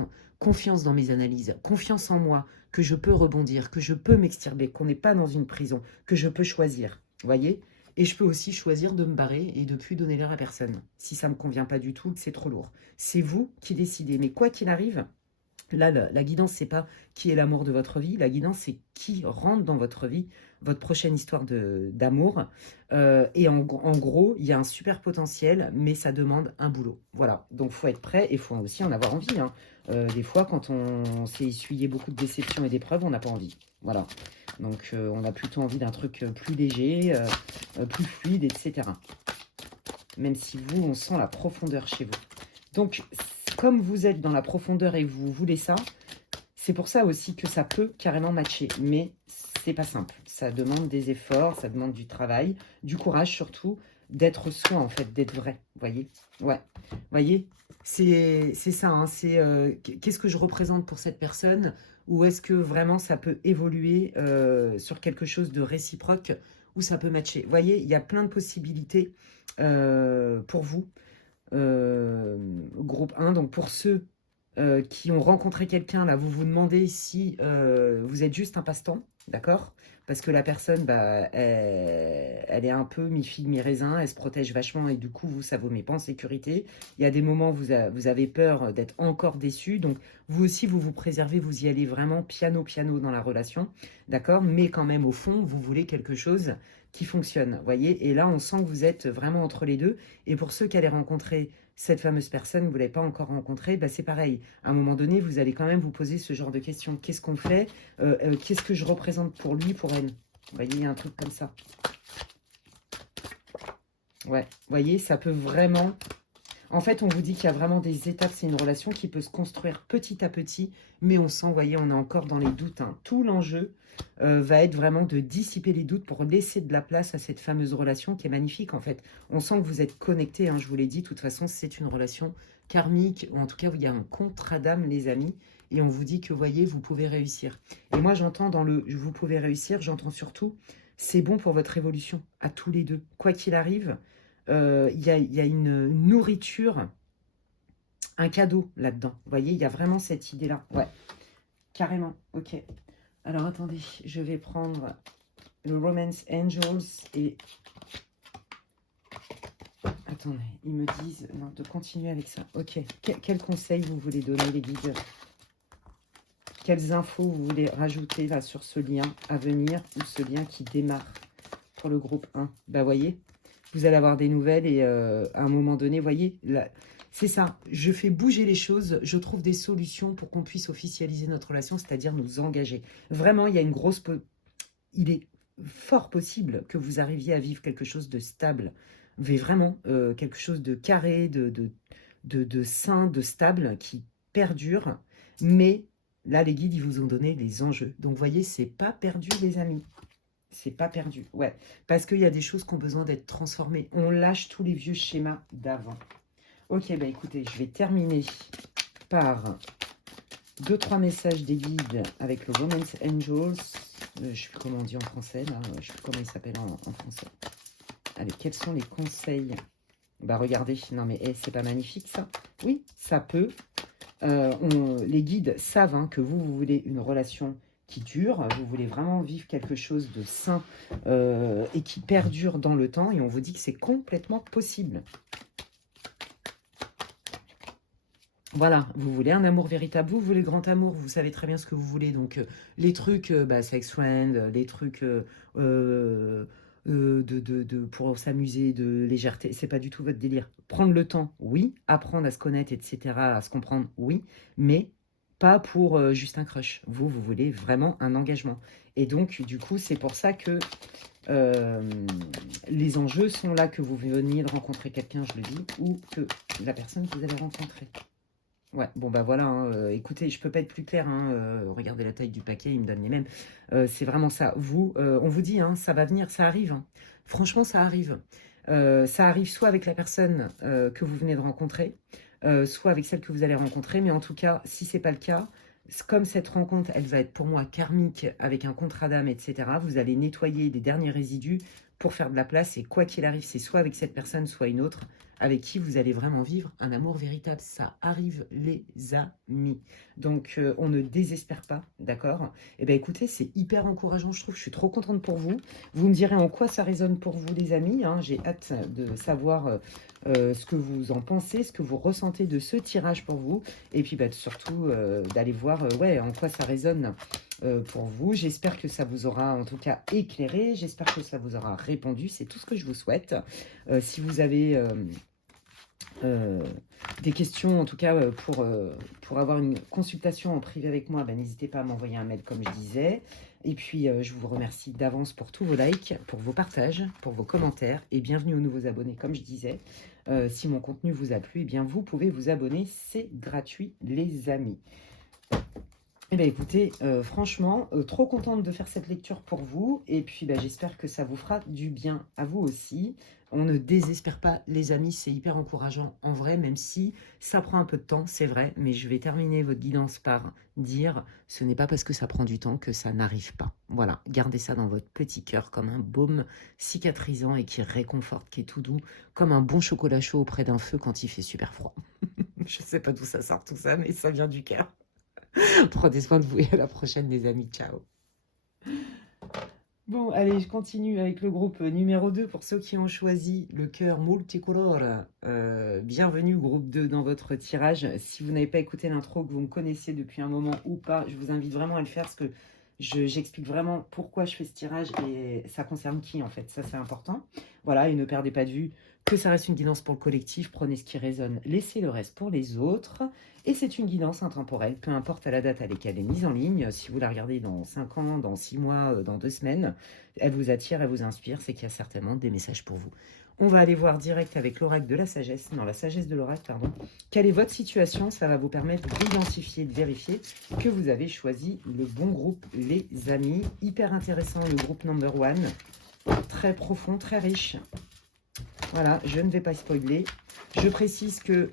dans mes analyses, confiance en moi, que je peux rebondir, que je peux m'extirper, qu'on n'est pas dans une prison, que je peux choisir, voyez. Et je peux aussi choisir de me barrer et de plus donner l'air à personne, si ça ne me convient pas du tout, que c'est trop lourd. C'est vous qui décidez, mais quoi qu'il arrive, là, la guidance, c'est pas qui est l'amour de votre vie. La guidance, c'est qui rentre dans votre vie, votre prochaine histoire d'amour. Et en gros, il y a un super potentiel, mais ça demande un boulot. Voilà, donc il faut être prêt et il faut aussi en avoir envie, hein. Des fois, quand on s'est essuyé beaucoup de déceptions et d'épreuves, on n'a pas envie. Voilà, donc on a plutôt envie d'un truc plus léger, plus fluide, etc. Même si vous, on sent la profondeur chez vous. Donc, comme vous êtes dans la profondeur et vous voulez ça, c'est pour ça aussi que ça peut carrément matcher. Mais c'est pas simple. Ça demande des efforts, ça demande du travail, du courage surtout, d'être soi en fait, d'être vrai. Vous voyez? Ouais. Vous voyez? C'est ça, hein. C'est qu'est-ce que je représente pour cette personne? Ou est-ce que vraiment ça peut évoluer sur quelque chose de réciproque où ça peut matcher? Vous voyez, il y a plein de possibilités pour vous. groupe 1. Donc pour ceux qui ont rencontré quelqu'un, là, vous vous demandez si vous êtes juste un passe-temps, d'accord? Parce que la personne, bah, elle est un peu mi-figue, mi-raisin, elle se protège vachement et du coup, vous, ça vous met pas en sécurité. Il y a des moments où vous avez peur d'être encore déçu. Donc, vous aussi, vous vous préservez, vous y allez vraiment piano dans la relation, d'accord? Mais quand même, au fond, vous voulez quelque chose qui fonctionne, voyez? Et là, on sent que vous êtes vraiment entre les deux. Et pour ceux qui allaient rencontrer cette fameuse personne, vous ne l'avez pas encore rencontrée, bah c'est pareil. À un moment donné, vous allez quand même vous poser ce genre de questions. Qu'est-ce qu'on fait? Qu'est-ce que je représente pour lui, pour elle? Vous voyez, il y a un truc comme ça. Ouais, vous voyez, ça peut vraiment... En fait, on vous dit qu'il y a vraiment des étapes. C'est une relation qui peut se construire petit à petit. Mais on sent, vous voyez, on est encore dans les doutes, hein. Tout l'enjeu va être vraiment de dissiper les doutes pour laisser de la place à cette fameuse relation qui est magnifique, en fait. On sent que vous êtes connectés, hein, je vous l'ai dit. De toute façon, c'est une relation karmique. Ou en tout cas, il y a un contrat d'âme, les amis. Et on vous dit que, vous voyez, vous pouvez réussir. Et moi, j'entends dans le « vous pouvez réussir », j'entends surtout « c'est bon pour votre évolution » à tous les deux. Quoi qu'il arrive, il y a une nourriture, un cadeau là-dedans. Vous voyez, il y a vraiment cette idée-là. Ouais, carrément. Ok. Alors, attendez, je vais prendre le Romance Angels et... Attendez, ils me disent non, de continuer avec ça. Ok. Quel conseil vous voulez donner, les guides? Quelles infos vous voulez rajouter là sur ce lien à venir ou ce lien qui démarre pour le groupe 1? Bah, voyez, vous allez avoir des nouvelles et à un moment donné, voyez, c'est ça, je fais bouger les choses, je trouve des solutions pour qu'on puisse officialiser notre relation, c'est-à-dire nous engager. Vraiment, il y a une grosse... Il est fort possible que vous arriviez à vivre quelque chose de stable, mais vraiment quelque chose de carré, de sain, de stable, qui perdure. Mais là, les guides, ils vous ont donné les enjeux. Donc, vous voyez, c'est pas perdu, les amis. C'est pas perdu, ouais. Parce qu'il y a des choses qui ont besoin d'être transformées. On lâche tous les vieux schémas d'avant. Ok, bah écoutez, je vais terminer par 2-3 messages des guides avec le Romance Angels. Je ne sais plus comment on dit en français, là. Je ne sais plus comment il s'appelle en français. Allez, quels sont les conseils? Bah regardez, non mais c'est pas magnifique ça? Oui, ça peut. Les guides savent hein, que vous voulez une relation qui dure, vous voulez vraiment vivre quelque chose de sain et qui perdure dans le temps, et on vous dit que c'est complètement possible. Voilà, vous voulez un amour véritable, vous voulez grand amour, vous savez très bien ce que vous voulez. Donc, les trucs, sex friend, les trucs pour s'amuser, de légèreté, c'est pas du tout votre délire. Prendre le temps, oui. Apprendre à se connaître, etc., à se comprendre, oui. Mais pas pour juste un crush. Vous voulez vraiment un engagement. Et donc, du coup, c'est pour ça que les enjeux sont là, que vous veniez de rencontrer quelqu'un, je le dis, ou que la personne que vous avez rencontrée. Ouais, bon bah voilà, hein, écoutez, je peux pas être plus clair, hein, regardez la taille du paquet, il me donne les mêmes. C'est vraiment ça. Vous, on vous dit, hein, ça va venir, ça arrive, hein. Franchement, ça arrive. Ça arrive soit avec la personne que vous venez de rencontrer, soit avec celle que vous allez rencontrer, mais en tout cas, si c'est pas le cas, comme cette rencontre, elle va être pour moi karmique, avec un contrat d'âme, etc., vous allez nettoyer les derniers résidus pour faire de la place, et quoi qu'il arrive, c'est soit avec cette personne, soit une autre, avec qui vous allez vraiment vivre un amour véritable. Ça arrive, les amis. Donc, on ne désespère pas, d'accord? Eh bien, écoutez, c'est hyper encourageant, je trouve. Je suis trop contente pour vous. Vous me direz en quoi ça résonne pour vous, les amis, hein. J'ai hâte de savoir ce que vous en pensez, ce que vous ressentez de ce tirage pour vous. Et puis, bah, surtout, d'aller voir ouais, en quoi ça résonne pour vous. J'espère que ça vous aura en tout cas éclairé. J'espère que ça vous aura répondu. C'est tout ce que je vous souhaite. Si vous avez des questions, en tout cas pour avoir une consultation en privé avec moi, ben, n'hésitez pas à m'envoyer un mail comme je disais. Et puis je vous remercie d'avance pour tous vos likes, pour vos partages, pour vos commentaires, et bienvenue aux nouveaux abonnés comme je disais. Si mon contenu vous a plu, eh bien vous pouvez vous abonner, c'est gratuit les amis. Eh bien écoutez, franchement, trop contente de faire cette lecture pour vous. Et puis j'espère que ça vous fera du bien à vous aussi. On ne désespère pas les amis, c'est hyper encourageant en vrai, même si ça prend un peu de temps, c'est vrai. Mais je vais terminer votre guidance par dire, ce n'est pas parce que ça prend du temps que ça n'arrive pas. Voilà, gardez ça dans votre petit cœur comme un baume cicatrisant et qui réconforte, qui est tout doux, comme un bon chocolat chaud auprès d'un feu quand il fait super froid. Je sais pas d'où ça sort tout ça, mais ça vient du cœur. Prenez soin de vous et à la prochaine, les amis. Ciao. Bon, allez, je continue avec le groupe numéro 2 pour ceux qui ont choisi le cœur multicolore. Bienvenue, groupe 2, dans votre tirage. Si vous n'avez pas écouté l'intro, que vous me connaissez depuis un moment ou pas, je vous invite vraiment à le faire parce que j'explique vraiment pourquoi je fais ce tirage et ça concerne qui en fait. Ça, c'est important. Voilà, et ne perdez pas de vue que ça reste une guidance pour le collectif. Prenez ce qui résonne, laissez le reste pour les autres. Et c'est une guidance intemporelle, peu importe à la date à laquelle elle est mise en ligne. Si vous la regardez dans 5 ans, dans 6 mois, dans 2 semaines, elle vous attire, elle vous inspire, c'est qu'il y a certainement des messages pour vous. On va aller voir direct avec l'oracle de la sagesse, non, la sagesse de l'oracle, pardon. Quelle est votre situation? Ça va vous permettre d'identifier, de vérifier que vous avez choisi le bon groupe, les amis. Hyper intéressant, le groupe number 1. Très profond, très riche. Voilà, je ne vais pas spoiler. Je précise que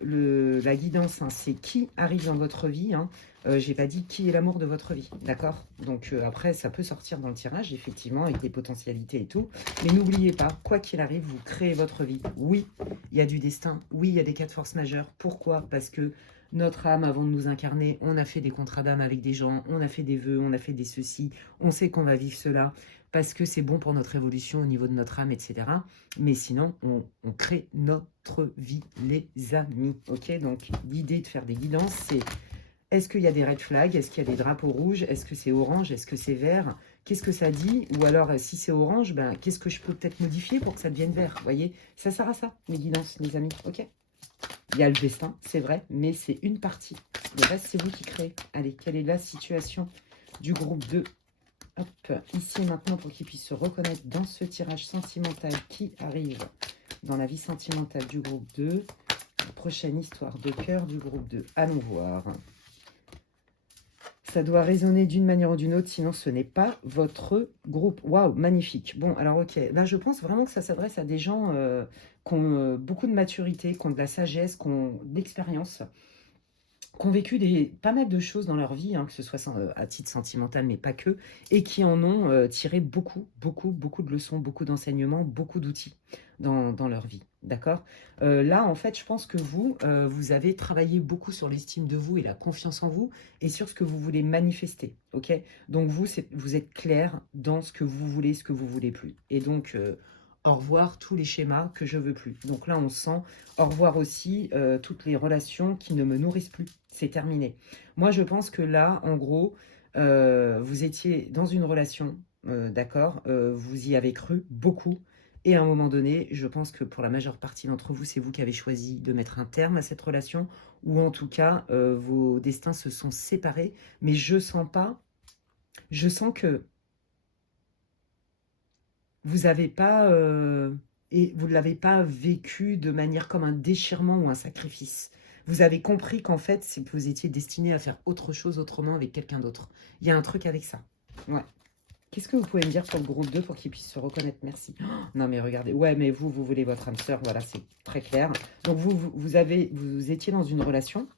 la guidance, hein, c'est qui arrive dans votre vie. Hein. Je n'ai pas dit qui est l'amour de votre vie, d'accord? Donc après, ça peut sortir dans le tirage, effectivement, avec les potentialités et tout. Mais n'oubliez pas, quoi qu'il arrive, vous créez votre vie. Oui, il y a du destin. Oui, il y a des cas de force majeure. Pourquoi? Parce que notre âme, avant de nous incarner, on a fait des contrats d'âme avec des gens, on a fait des vœux, on a fait des ceci, on sait qu'on va vivre cela, parce que c'est bon pour notre évolution au niveau de notre âme, etc. Mais sinon, on crée notre vie, les amis. Ok, donc l'idée de faire des guidances, c'est est-ce qu'il y a des red flags? Est-ce qu'il y a des drapeaux rouges? Est-ce que c'est orange? Est-ce que c'est vert? Qu'est-ce que ça dit? Ou alors, si c'est orange, ben, qu'est-ce que je peux peut-être modifier pour que ça devienne vert? Vous voyez, ça sert à ça, les guidances, les amis. Ok. Il y a le destin, c'est vrai, mais c'est une partie. Le reste, c'est vous qui créez. Allez, quelle est la situation du groupe 2? Hop, ici et maintenant, pour qu'il puisse se reconnaître dans ce tirage sentimental qui arrive dans la vie sentimentale du groupe 2. La prochaine histoire de cœur du groupe 2. Allons voir. Ça doit résonner d'une manière ou d'une autre, sinon ce n'est pas votre groupe. Waouh, magnifique. Bon, alors ok, là je pense vraiment que ça s'adresse à des gens qui ont beaucoup de maturité, qui ont de la sagesse, qui ont de l'expérience, qui ont vécu pas mal de choses dans leur vie, hein, que ce soit à titre sentimental, mais pas que, et qui en ont tiré beaucoup, beaucoup, beaucoup de leçons, beaucoup d'enseignements, beaucoup d'outils dans leur vie. D'accord. Là, en fait, je pense que vous avez travaillé beaucoup sur l'estime de vous et la confiance en vous, et sur ce que vous voulez manifester. Ok. Donc, vous êtes clair dans ce que vous voulez, ce que vous voulez plus. Et donc, au revoir tous les schémas que je veux plus. Donc là, on sent au revoir aussi toutes les relations qui ne me nourrissent plus. C'est terminé. Moi, je pense que là, en gros, vous étiez dans une relation, d'accord, vous y avez cru beaucoup. Et à un moment donné, je pense que pour la majeure partie d'entre vous, c'est vous qui avez choisi de mettre un terme à cette relation, ou en tout cas, vos destins se sont séparés. Mais je sens pas, je sens que vous n'avez pas, et vous ne l'avez pas vécu de manière comme un déchirement ou un sacrifice. Vous avez compris qu'en fait, c'est que vous étiez destiné à faire autre chose autrement avec quelqu'un d'autre. Il y a un truc avec ça. Ouais. Qu'est-ce que vous pouvez me dire pour le groupe 2 pour qu'il puisse se reconnaître? Merci. Oh, non, mais regardez. Ouais, mais vous voulez votre âme sœur. Voilà, c'est très clair. Donc, vous étiez dans une relation.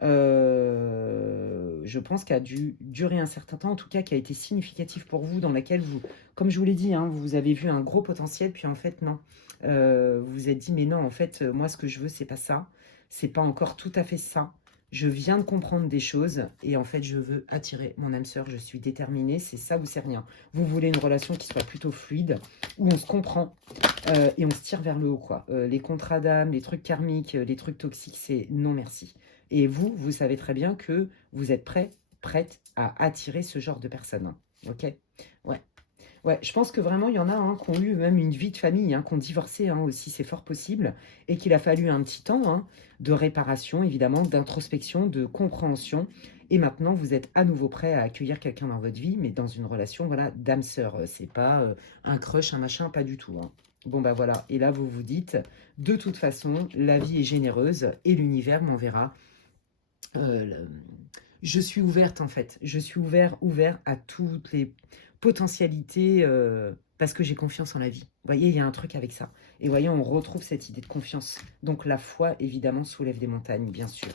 Je pense qu'elle a dû durer un certain temps, en tout cas qui a été significatif pour vous, dans laquelle vous, comme je vous l'ai dit, hein, vous avez vu un gros potentiel, puis en fait non. Vous vous êtes dit, mais non, en fait, moi ce que je veux, c'est pas ça, c'est pas encore tout à fait ça. Je viens de comprendre des choses, et en fait, je veux attirer mon âme sœur, je suis déterminée, c'est ça ou c'est rien. Vous voulez une relation qui soit plutôt fluide, où on se comprend, et on se tire vers le haut, quoi. Les contrats d'âme, les trucs karmiques, les trucs toxiques, c'est non merci. Et vous savez très bien que vous êtes prête à attirer ce genre de personnes. Ok. Ouais. Ouais, je pense que vraiment, il y en a qui ont eu même une vie de famille, qui ont divorcé aussi, c'est fort possible, et qu'il a fallu un petit temps de réparation, évidemment, d'introspection, de compréhension. Et maintenant, vous êtes à nouveau prêt à accueillir quelqu'un dans votre vie, mais dans une relation, voilà, d'âme sœur. C'est pas un crush, un machin, pas du tout. Bon, bah voilà. Et là, vous vous dites, de toute façon, la vie est généreuse et l'univers m'enverra. Je suis ouverte en fait, je suis ouvert à toutes les potentialités parce que j'ai confiance en la vie. Vous voyez, il y a un truc avec ça. Et vous voyez, on retrouve cette idée de confiance. Donc la foi, évidemment, soulève des montagnes, bien sûr.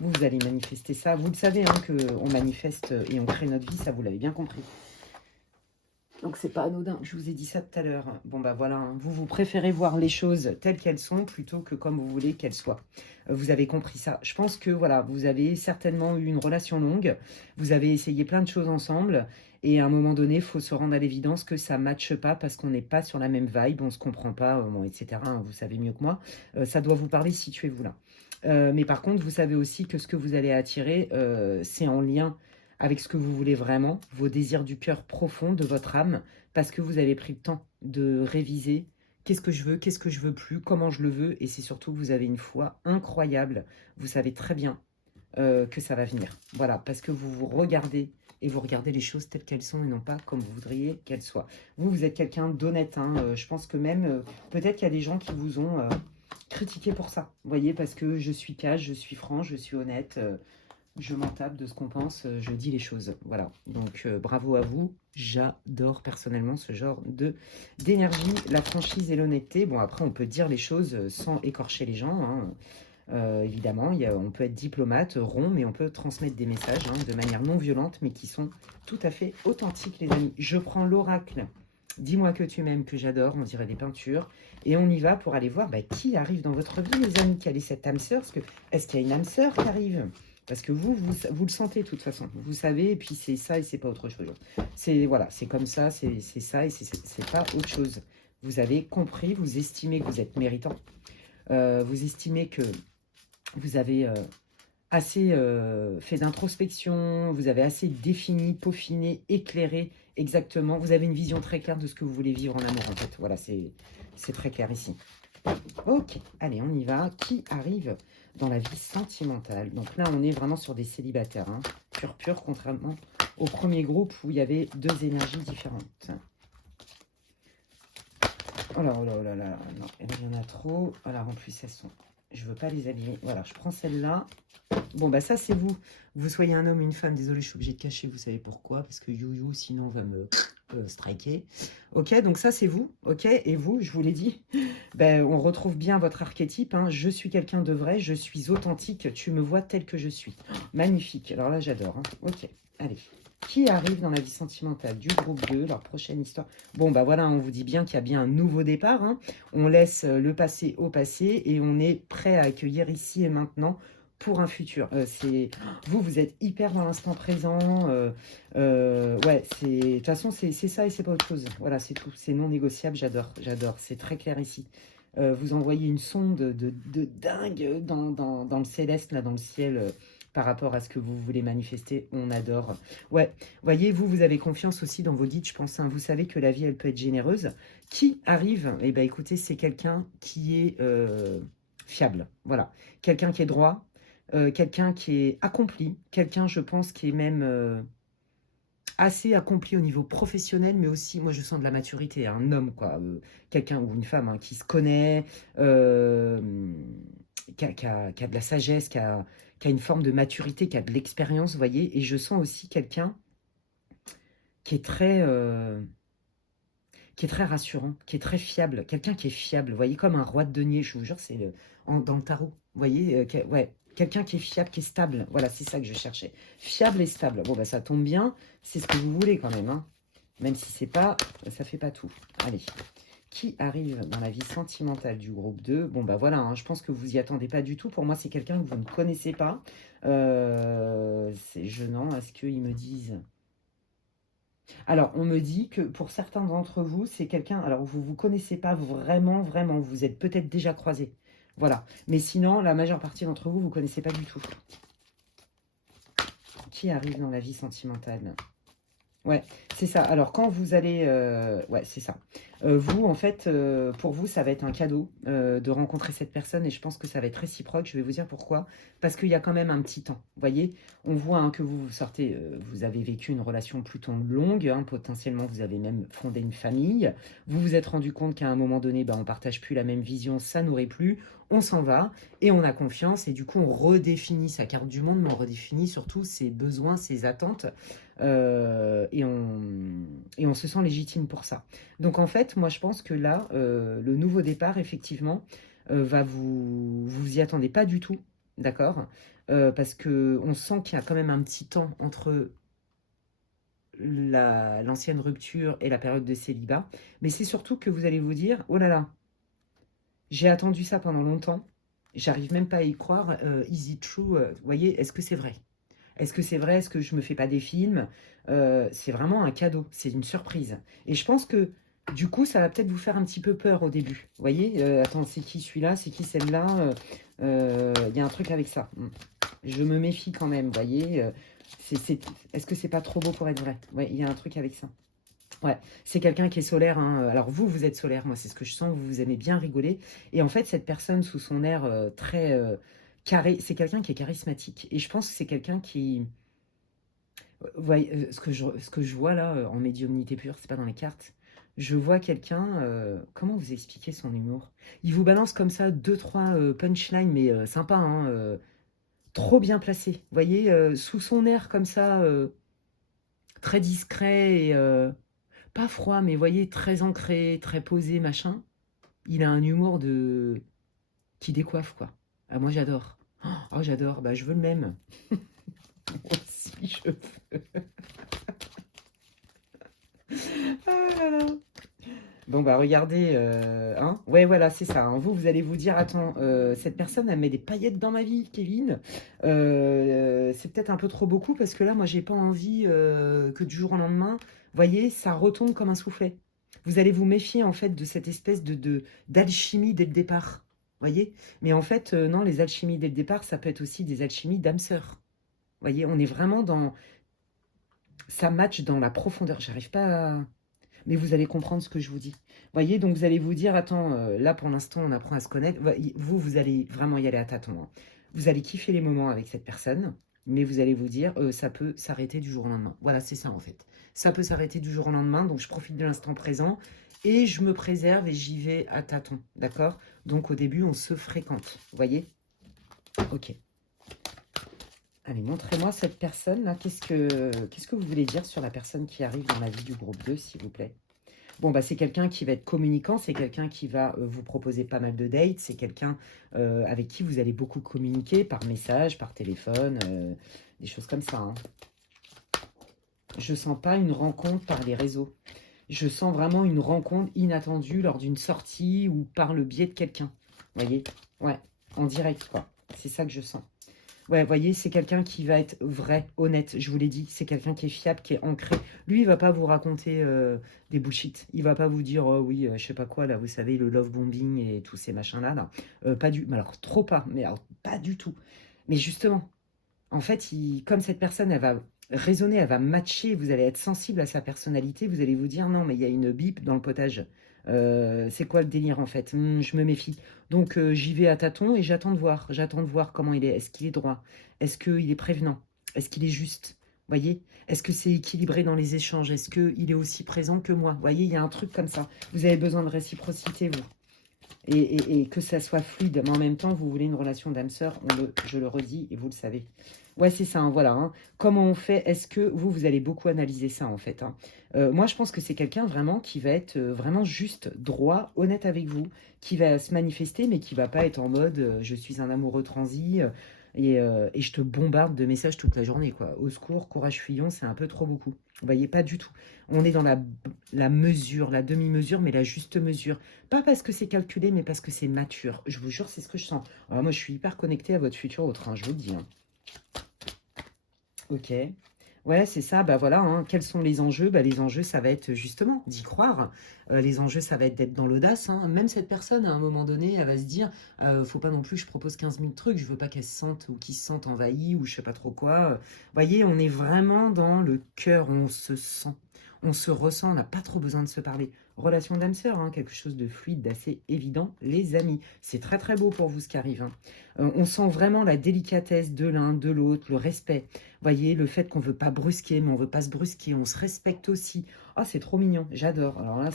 Vous allez manifester ça. Vous le savez, qu'on manifeste et on crée notre vie, ça vous l'avez bien compris. Donc, c'est pas anodin. Je vous ai dit ça tout à l'heure. Bon, bah voilà, hein. Vous préférez voir les choses telles qu'elles sont plutôt que comme vous voulez qu'elles soient. Vous avez compris ça. Je pense que, voilà, vous avez certainement eu une relation longue. Vous avez essayé plein de choses ensemble. Et à un moment donné, il faut se rendre à l'évidence que ça ne matche pas parce qu'on n'est pas sur la même vibe, on ne se comprend pas, bon, etc. Hein, vous savez mieux que moi. Ça doit vous parler, situez-vous là. Mais par contre, vous savez aussi que ce que vous allez attirer, c'est en lien avec ce que vous voulez vraiment, vos désirs du cœur profond de votre âme, parce que vous avez pris le temps de réviser qu'est-ce que je veux plus, comment je le veux, et c'est surtout que vous avez une foi incroyable. Vous savez très bien que ça va venir. Voilà, parce que vous vous regardez et vous regardez les choses telles qu'elles sont et non pas comme vous voudriez qu'elles soient. Vous êtes quelqu'un d'honnête, hein, je pense que même, peut-être qu'il y a des gens qui vous ont critiqué pour ça, vous voyez, parce que je suis cash, je suis franc, je suis honnête, je m'en tape de ce qu'on pense, je dis les choses, voilà. Donc bravo à vous, j'adore personnellement ce genre d'énergie, la franchise et l'honnêteté. Bon, après on peut dire les choses sans écorcher les gens, hein. Évidemment, on peut être diplomate, rond, mais on peut transmettre des messages hein, de manière non violente, mais qui sont tout à fait authentiques, les amis. Je prends l'oracle. Dis-moi que tu m'aimes, que j'adore, on dirait des peintures. Et on y va pour aller voir qui arrive dans votre vie, les amis. Quelle est cette âme sœur? Est-ce qu'il y a une âme sœur qui arrive? Parce que vous le sentez de toute façon. Vous savez, et puis c'est ça et c'est pas autre chose. Voilà, c'est comme ça, c'est ça et c'est pas autre chose. Vous avez compris, vous estimez que vous êtes méritant. Vous estimez que vous avez assez fait d'introspection, vous avez assez défini, peaufiné, éclairé exactement. Vous avez une vision très claire de ce que vous voulez vivre en amour, en fait. Voilà, c'est très clair ici. Ok, allez, on y va. Qui arrive dans la vie sentimentale? Donc là, on est vraiment sur des célibataires, hein, pur, contrairement au premier groupe où il y avait deux énergies différentes. Oh là, oh là, oh là, là, non, il y en a trop. Alors, en plus, elles sont... Je veux pas les abîmer. Voilà, je prends celle-là. Bon, bah ça, c'est vous. Vous soyez un homme, une femme. Désolé, je suis obligée de cacher. Vous savez pourquoi? Parce que you, sinon, va me striker. Ok, donc ça, c'est vous. Ok, et vous, je vous l'ai dit, ben, on retrouve bien votre archétype. Hein. Je suis quelqu'un de vrai. Je suis authentique. Tu me vois tel que je suis. Magnifique. Alors là, j'adore. Hein. Ok, allez. Qui arrive dans la vie sentimentale du groupe 2, leur prochaine histoire? Bon, bah voilà, on vous dit bien qu'il y a bien un nouveau départ. Hein. On laisse le passé au passé et on est prêt à accueillir ici et maintenant pour un futur. Vous êtes hyper dans l'instant présent. Ouais, de toute façon, c'est ça et c'est pas autre chose. Voilà, c'est tout. C'est non négociable. J'adore. C'est très clair ici. Vous envoyez une sonde de dingue dans le céleste, là, dans le ciel. Par rapport à ce que vous voulez manifester, on adore. Ouais, voyez, vous avez confiance aussi dans vos guides, je pense. Hein. Vous savez que la vie, elle peut être généreuse. Qui arrive? Eh bien, écoutez, c'est quelqu'un qui est fiable. Voilà. Quelqu'un qui est droit, quelqu'un qui est accompli, quelqu'un, je pense, qui est même assez accompli au niveau professionnel, mais aussi, moi, je sens de la maturité. Un homme, quoi. Quelqu'un ou une femme hein, qui se connaît, qui a de la sagesse, qui a une forme de maturité, qui a de l'expérience, vous voyez. Et je sens aussi quelqu'un qui est très rassurant, qui est très fiable, quelqu'un qui est fiable, vous voyez, comme un roi de denier, je vous jure, c'est dans le tarot, vous voyez, ouais, quelqu'un qui est fiable, qui est stable, voilà, c'est ça que je cherchais, fiable et stable. Bon, bah ça tombe bien, c'est ce que vous voulez quand même, hein. Même si c'est pas, ça fait pas tout. Allez, qui arrive dans la vie sentimentale du groupe 2? Bon, bah voilà, hein, je pense que vous y attendez pas du tout. Pour moi, c'est quelqu'un que vous ne connaissez pas. C'est gênant. Est-ce qu'ils me disent... Alors, on me dit que pour certains d'entre vous, c'est quelqu'un... Alors, vous ne vous connaissez pas vraiment. Vous êtes peut-être déjà croisés. Voilà. Mais sinon, la majeure partie d'entre vous, vous ne connaissez pas du tout. Qui arrive dans la vie sentimentale? Ouais, c'est ça. Alors, quand vous allez... ouais, c'est ça. Vous, en fait, pour vous, ça va être un cadeau de rencontrer cette personne et je pense que ça va être réciproque. Je vais vous dire pourquoi. Parce qu'il y a quand même un petit temps. Vous voyez, on voit hein, que vous sortez, vous avez vécu une relation plutôt longue. Hein, potentiellement, vous avez même fondé une famille. Vous vous êtes rendu compte qu'à un moment donné, on ne partage plus la même vision, ça nourrit plus. On s'en va et on a confiance. Et du coup, on redéfinit sa carte du monde, mais on redéfinit surtout ses besoins, ses attentes. Et on se sent légitime pour ça. Donc en fait, moi je pense que là, le nouveau départ, effectivement, vous y attendez pas du tout, d'accord? Parce que on sent qu'il y a quand même un petit temps entre l'ancienne rupture et la période de célibat, mais c'est surtout que vous allez vous dire, oh là là, j'ai attendu ça pendant longtemps, j'arrive même pas à y croire, is it true, vous voyez, est-ce que c'est vrai? Est-ce que c'est vrai? Est-ce que je me fais pas des films? C'est vraiment un cadeau, c'est une surprise. Et je pense que du coup, ça va peut-être vous faire un petit peu peur au début. Vous voyez? Attends, c'est qui celui-là? C'est qui celle-là? Il y a un truc avec ça. Je me méfie quand même, vous voyez? Est-ce que c'est pas trop beau pour être vrai? Ouais, il y a un truc avec ça. Ouais, c'est quelqu'un qui est solaire, hein. Alors vous, vous êtes solaire, moi c'est ce que je sens, vous aimez bien rigoler. Et en fait, cette personne sous son air très carré, c'est quelqu'un qui est charismatique. Et je pense que c'est quelqu'un qui... voyez, ce que je vois là, en médiumnité pure, c'est pas dans les cartes. Je vois quelqu'un, comment vous expliquer son humour? Il vous balance comme ça deux, trois punchlines, mais sympa, hein, trop bien placé. Vous voyez, sous son air comme ça, très discret et pas froid, mais voyez, très ancré, très posé, machin. Il a un humour de qui décoiffe, quoi. Ah, moi, j'adore. Oh, j'adore. Bah, je veux le même. Moi aussi, je veux. Ah là là. Bon, bah, regardez. Hein. Ouais, voilà, c'est ça. Hein. Vous allez vous dire, attends, cette personne, elle met des paillettes dans ma vie, Kevin. C'est peut-être un peu trop beaucoup parce que là, moi, j'ai pas envie que du jour au lendemain, voyez, ça retombe comme un soufflet. Vous allez vous méfier, en fait, de cette espèce d'alchimie dès le départ. Voyez? Mais en fait, non, les alchimies dès le départ, ça peut être aussi des alchimies d'âme sœur. Voyez, on est vraiment dans... Ça match dans la profondeur. J'arrive pas à... Mais vous allez comprendre ce que je vous dis. Voyez, donc vous allez vous dire, attends, là pour l'instant on apprend à se connaître. Vous allez vraiment y aller à tâtons. Hein. Vous allez kiffer les moments avec cette personne, mais vous allez vous dire, ça peut s'arrêter du jour au lendemain. Voilà, c'est ça en fait. Ça peut s'arrêter du jour au lendemain, donc je profite de l'instant présent et je me préserve et j'y vais à tâtons, d'accord? Donc au début, on se fréquente, voyez? Ok. Allez, montrez-moi cette personne-là. Qu'est-ce que vous voulez dire sur la personne qui arrive dans la vie du groupe 2, s'il vous plaît? Bon, bah, c'est quelqu'un qui va être communicant, c'est quelqu'un qui va vous proposer pas mal de dates, c'est quelqu'un avec qui vous allez beaucoup communiquer par message, par téléphone, des choses comme ça. Hein. Je sens pas une rencontre par les réseaux. Je sens vraiment une rencontre inattendue lors d'une sortie ou par le biais de quelqu'un. Vous voyez? Ouais, en direct, quoi. C'est ça que je sens. Ouais, vous voyez, c'est quelqu'un qui va être vrai, honnête, je vous l'ai dit. C'est quelqu'un qui est fiable, qui est ancré. Lui, il va pas vous raconter des bullshit. Il va pas vous dire, oh oui, je sais pas quoi, là, vous savez, le love bombing et tous ces machins-là. Là. Pas du... Mais alors, trop pas. Mais alors, pas du tout. Mais justement, en fait, comme cette personne, elle va raisonner, elle va matcher, vous allez être sensible à sa personnalité, vous allez vous dire, non, mais il y a une bip dans le potage. C'est quoi le délire, en fait? Je me méfie. Donc, j'y vais à tâtons et j'attends de voir. J'attends de voir comment il est. Est-ce qu'il est droit? Est-ce qu'il est prévenant? Est-ce qu'il est juste? Voyez? Est-ce que c'est équilibré dans les échanges? Est-ce qu'il est aussi présent que moi? Voyez, il y a un truc comme ça. Vous avez besoin de réciprocité, vous. Et que ça soit fluide. Mais en même temps, vous voulez une relation d'âme-sœur, je le redis et vous le savez. Ouais, c'est ça, hein, voilà. Hein. Comment on fait? Est-ce que vous allez beaucoup analyser ça, en fait. Hein. Moi, je pense que c'est quelqu'un vraiment qui va être vraiment juste, droit, honnête avec vous, qui va se manifester, mais qui va pas être en mode je suis un amoureux transi et je te bombarde de messages toute la journée, quoi. Au secours, courage fuyons, c'est un peu trop beaucoup. Vous voyez, pas du tout. On est dans la mesure, la demi-mesure, mais la juste mesure. Pas parce que c'est calculé, mais parce que c'est mature. Je vous jure, c'est ce que je sens. Alors, moi, je suis hyper connectée à votre futur autre, hein, je vous le dis. Hein. Ok. Ouais, c'est ça. Bah voilà. Hein. Quels sont les enjeux? Bah, les enjeux, ça va être justement d'y croire. Les enjeux, ça va être d'être dans l'audace. Hein. Même cette personne, à un moment donné, elle va se dire, faut pas non plus, je propose 15 000 trucs. Je veux pas qu'elle se sente ou qu'il se sente envahi ou je sais pas trop quoi. Voyez, on est vraiment dans le cœur. On se sent, on se ressent. On n'a pas trop besoin de se parler. Relation d'âme sœur, hein, quelque chose de fluide, d'assez évident, les amis. C'est très très beau pour vous ce qui arrive. Hein. On sent vraiment la délicatesse de l'un, de l'autre, le respect. Voyez, le fait qu'on ne veut pas brusquer, mais on ne veut pas se brusquer, on se respecte aussi. Oh, c'est trop mignon, j'adore. Alors là,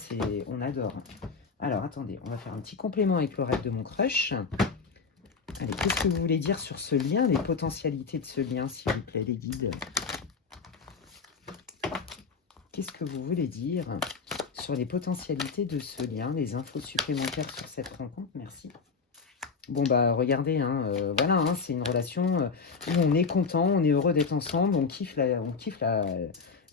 on adore. Alors, attendez, on va faire un petit complément avec le rêve de mon crush. Allez, qu'est-ce que vous voulez dire sur ce lien, les potentialités de ce lien, s'il vous plaît, les guides? Qu'est-ce que vous voulez dire sur les potentialités de ce lien, les infos supplémentaires sur cette rencontre? Merci. Bon, bah, regardez, hein, voilà, hein, c'est une relation où on est content, on est heureux d'être ensemble, on kiffe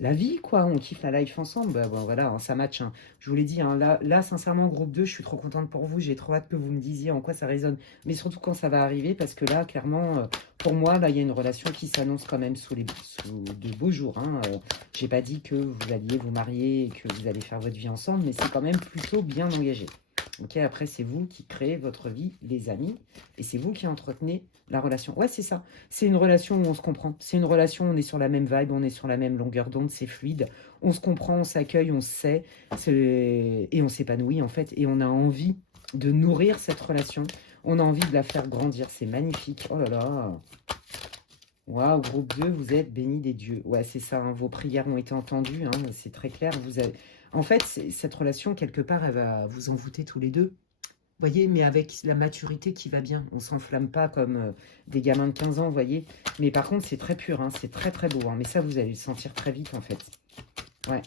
la vie, quoi. On kiffe la life ensemble. Bah, bon, voilà, hein, ça match. Hein. Je vous l'ai dit, hein, là, sincèrement, groupe 2, je suis trop contente pour vous. J'ai trop hâte que vous me disiez en quoi ça résonne. Mais surtout quand ça va arriver, parce que là, clairement, pour moi, là, il y a une relation qui s'annonce quand même sous de beaux jours. Hein. J'ai pas dit que vous alliez vous marier et que vous allez faire votre vie ensemble, mais c'est quand même plutôt bien engagé. Ok, après, c'est vous qui créez votre vie, les amis, et c'est vous qui entretenez la relation. Ouais, c'est ça. C'est une relation où on se comprend. C'est une relation où on est sur la même vibe, on est sur la même longueur d'onde, c'est fluide. On se comprend, on s'accueille, on se sait, et on s'épanouit, en fait. Et on a envie de nourrir cette relation. On a envie de la faire grandir. C'est magnifique. Oh là là. Waouh, groupe 2, vous êtes bénis des dieux. Ouais, c'est ça, hein, vos prières ont été entendues, hein, c'est très clair. En fait, cette relation, quelque part, elle va vous envoûter tous les deux. Voyez, mais avec la maturité qui va bien. On s'enflamme pas comme des gamins de 15 ans, voyez. Mais par contre, c'est très pur, hein, c'est très très beau. Hein, mais ça, vous allez le sentir très vite, en fait. Ouais,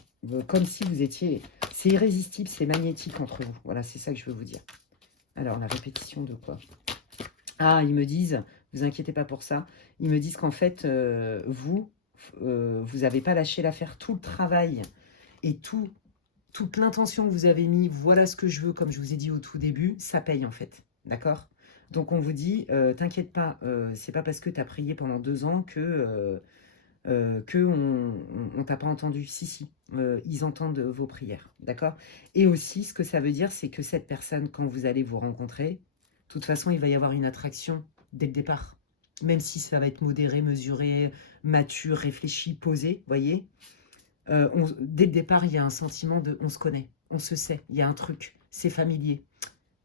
comme si vous étiez... C'est irrésistible, c'est magnétique entre vous. Voilà, c'est ça que je veux vous dire. Alors, la répétition de quoi? Ah, ils me disent, vous inquiétez pas pour ça, ils me disent qu'en fait, vous n'avez pas lâché l'affaire, tout le travail et toute l'intention que vous avez mis, voilà ce que je veux, comme je vous ai dit au tout début, ça paye en fait, d'accord? Donc on vous dit, t'inquiète pas, c'est pas parce que tu as prié pendant 2 ans que on t'a pas entendu. Si, si, ils entendent vos prières, d'accord? Et aussi, ce que ça veut dire, c'est que cette personne, quand vous allez vous rencontrer, de toute façon, il va y avoir une attraction dès le départ. Même si ça va être modéré, mesuré, mature, réfléchi, posé, voyez? Dès le départ, il y a un sentiment de on se connaît, on se sait, il y a un truc, c'est familier.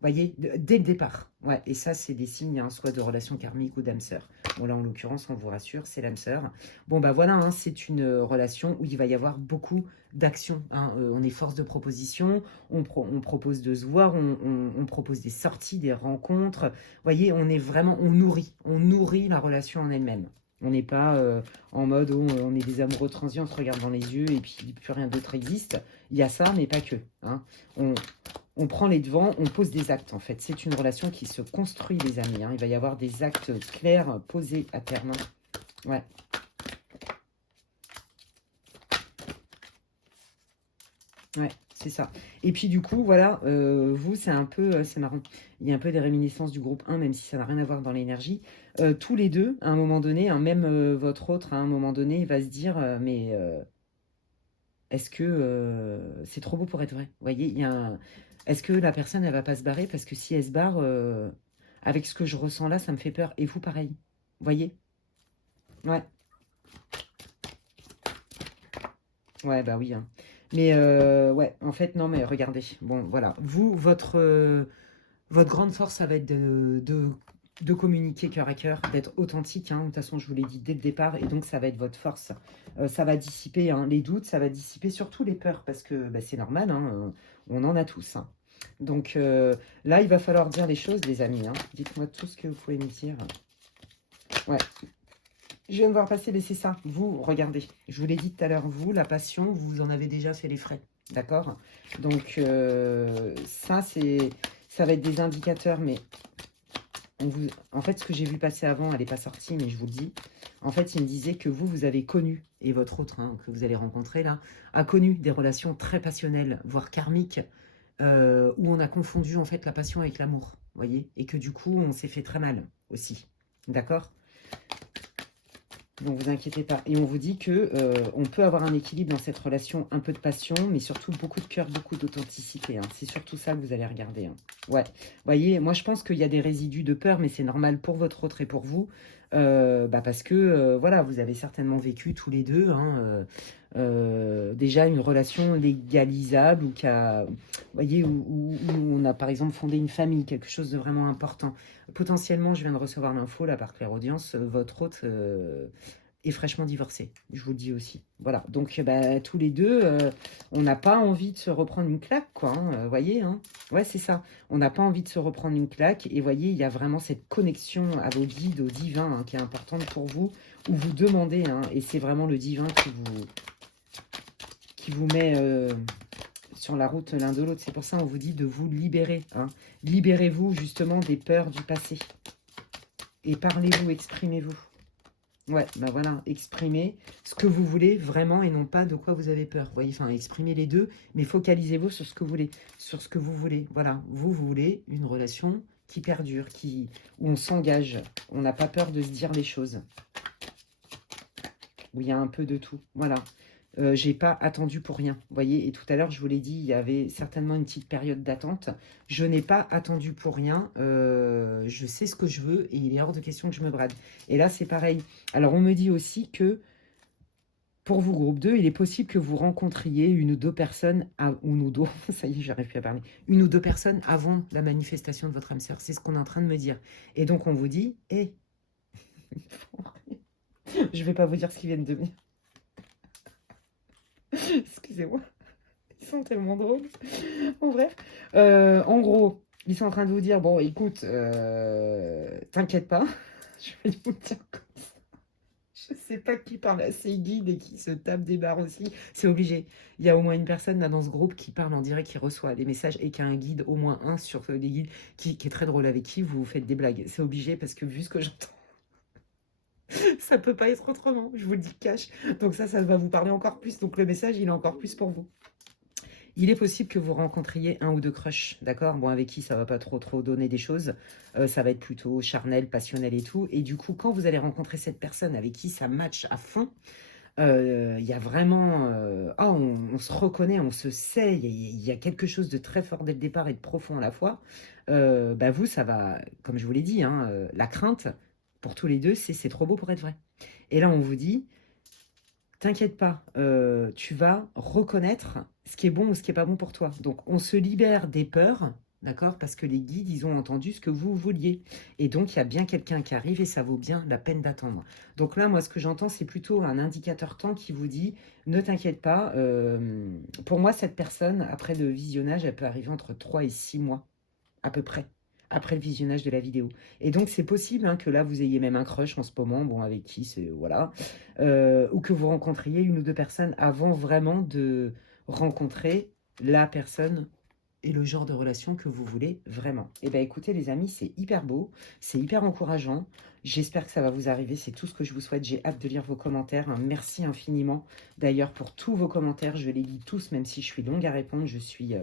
Voyez, dès le départ. Ouais, et ça, c'est des signes, hein, soit de relation karmique ou d'âme sœur. Bon, là, en l'occurrence, on vous rassure, c'est l'âme sœur. Bon, bah voilà, hein, c'est une relation où il va y avoir beaucoup d'actions. Hein. On est force de proposition, on propose de se voir, on propose des sorties, des rencontres. Voyez, on nourrit la relation en elle-même. On n'est pas en mode où on est des amoureux transients, on se regarde dans les yeux et puis plus rien d'autre existe. Il y a ça, mais pas que. Hein. On prend les devants, on pose des actes en fait. C'est une relation qui se construit, les amis. Hein. Il va y avoir des actes clairs posés à terme. Ouais. Ouais, c'est ça. Et puis du coup, voilà, vous, c'est un peu, c'est marrant. Il y a un peu des réminiscences du groupe 1, même si ça n'a rien à voir dans l'énergie. Tous les deux, à un moment donné, hein, même votre autre, à un moment donné, il va se dire, mais est-ce que c'est trop beau pour être vrai? Vous voyez, est-ce que la personne, elle va pas se barrer? Parce que si elle se barre, avec ce que je ressens là, ça me fait peur. Et vous, pareil. Vous voyez? Ouais. Ouais, bah oui. Hein. Mais ouais, en fait, non, mais regardez. Bon, voilà. Vous, votre grande force, ça va être de communiquer cœur à cœur, d'être authentique. Hein. De toute façon, je vous l'ai dit dès le départ. Et donc, ça va être votre force. Ça va dissiper hein, les doutes, ça va dissiper surtout les peurs. Parce que bah, c'est normal, hein, on en a tous. Hein. Donc là, il va falloir dire les choses, les amis. Hein. Dites-moi tout ce que vous pouvez me dire. Ouais. Je viens de voir passer, mais c'est ça. Vous, regardez. Je vous l'ai dit tout à l'heure, vous, la passion, vous en avez déjà fait les frais. D'accord? Donc, ça va être des indicateurs, mais en fait, ce que j'ai vu passer avant, elle n'est pas sortie, mais je vous le dis. En fait, il me disait que vous avez connu, et votre autre, hein, que vous allez rencontrer là, a connu des relations très passionnelles, voire karmiques, où on a confondu en fait la passion avec l'amour, voyez? Et que du coup, on s'est fait très mal aussi. D'accord? Donc vous inquiétez pas. Et on vous dit que on peut avoir un équilibre dans cette relation, un peu de passion, mais surtout beaucoup de cœur, beaucoup d'authenticité. Hein. C'est surtout ça que vous allez regarder. Hein. Ouais. Vous voyez, moi je pense qu'il y a des résidus de peur, mais c'est normal pour votre autre et pour vous. Parce que voilà, vous avez certainement vécu tous les deux hein, déjà une relation légalisable ou voyez, où on a par exemple fondé une famille, quelque chose de vraiment important. Potentiellement, je viens de recevoir l'info là par clairaudience, votre hôte est fraîchement divorcé, je vous le dis aussi. Voilà, donc bah, tous les deux, on n'a pas envie de se reprendre une claque, quoi, hein, voyez, hein. Ouais, c'est ça, on n'a pas envie de se reprendre une claque, et voyez, il y a vraiment cette connexion à vos guides, au divin, hein, qui est importante pour vous, où vous demandez, hein, et c'est vraiment le divin qui vous met sur la route l'un de l'autre. C'est pour ça on vous dit de vous libérer. Hein. Libérez-vous justement des peurs du passé. Et parlez-vous, exprimez-vous. Ouais, bah voilà, exprimez ce que vous voulez vraiment et non pas de quoi vous avez peur. Vous voyez, enfin, exprimez les deux, mais focalisez-vous sur ce que vous voulez, sur ce que vous voulez. Voilà, vous voulez une relation qui perdure, où on s'engage, on n'a pas peur de se dire les choses, où il y a un peu de tout. Voilà. J'ai pas attendu pour rien, vous voyez, et tout à l'heure, je vous l'ai dit, il y avait certainement une petite période d'attente. Je n'ai pas attendu pour rien, je sais ce que je veux et il est hors de question que je me brade. Et là, c'est pareil. Alors, on me dit aussi que pour vous, groupe 2, il est possible que vous rencontriez une ou deux personnes, une ou deux, ça y est, j'arrive plus à parler, une ou deux personnes avant la manifestation de votre âme sœur. C'est ce qu'on est en train de me dire. Et donc, on vous dit, hé, je vais pas vous dire ce qu'ils viennent de me dire. Excusez-moi. Ils sont tellement drôles. Bon, bref. En gros, ils sont en train de vous dire, bon, écoute, t'inquiète pas. Je vais vous dire comme ça. Je sais pas qui parle à ses guides et qui se tape des barres aussi. C'est obligé. Il y a au moins une personne là dans ce groupe qui parle en direct, qui reçoit des messages et qui a un guide, au moins un sur les guides, qui est très drôle, avec qui vous faites des blagues. C'est obligé parce que vu ce que j'entends, ça peut pas être autrement. Je vous le dis cash. Donc ça va vous parler encore plus. Donc le message, il est encore plus pour vous. Il est possible que vous rencontriez un ou deux crushs, d'accord? Bon, avec qui ça va pas trop donner des choses. Ça va être plutôt charnel, passionnel et tout. Et du coup, quand vous allez rencontrer cette personne avec qui ça match à fond, il y a vraiment... on se reconnaît, on se sait. Il y a quelque chose de très fort dès le départ et de profond à la fois. Bah vous, ça va, comme je vous l'ai dit, hein, la crainte, pour tous les deux, c'est trop beau pour être vrai. Et là, on vous dit... T'inquiète pas, tu vas reconnaître ce qui est bon ou ce qui est pas bon pour toi. Donc, on se libère des peurs, d'accord? Parce que les guides, ils ont entendu ce que vous vouliez. Et donc, il y a bien quelqu'un qui arrive et ça vaut bien la peine d'attendre. Donc là, moi, ce que j'entends, c'est plutôt un indicateur temps qui vous dit, ne t'inquiète pas. Pour moi, cette personne, après le visionnage, elle peut arriver entre 3 et 6 mois, à peu près, après le visionnage de la vidéo. Et donc, c'est possible hein, que là, vous ayez même un crush en ce moment, bon, avec qui, c'est... Voilà. Ou que vous rencontriez une ou deux personnes avant vraiment de rencontrer la personne et le genre de relation que vous voulez vraiment. Eh bien, écoutez, les amis, c'est hyper beau, c'est hyper encourageant. J'espère que ça va vous arriver, c'est tout ce que je vous souhaite. J'ai hâte de lire vos commentaires. Merci infiniment, d'ailleurs, pour tous vos commentaires. Je les lis tous, même si je suis longue à répondre. Je suis,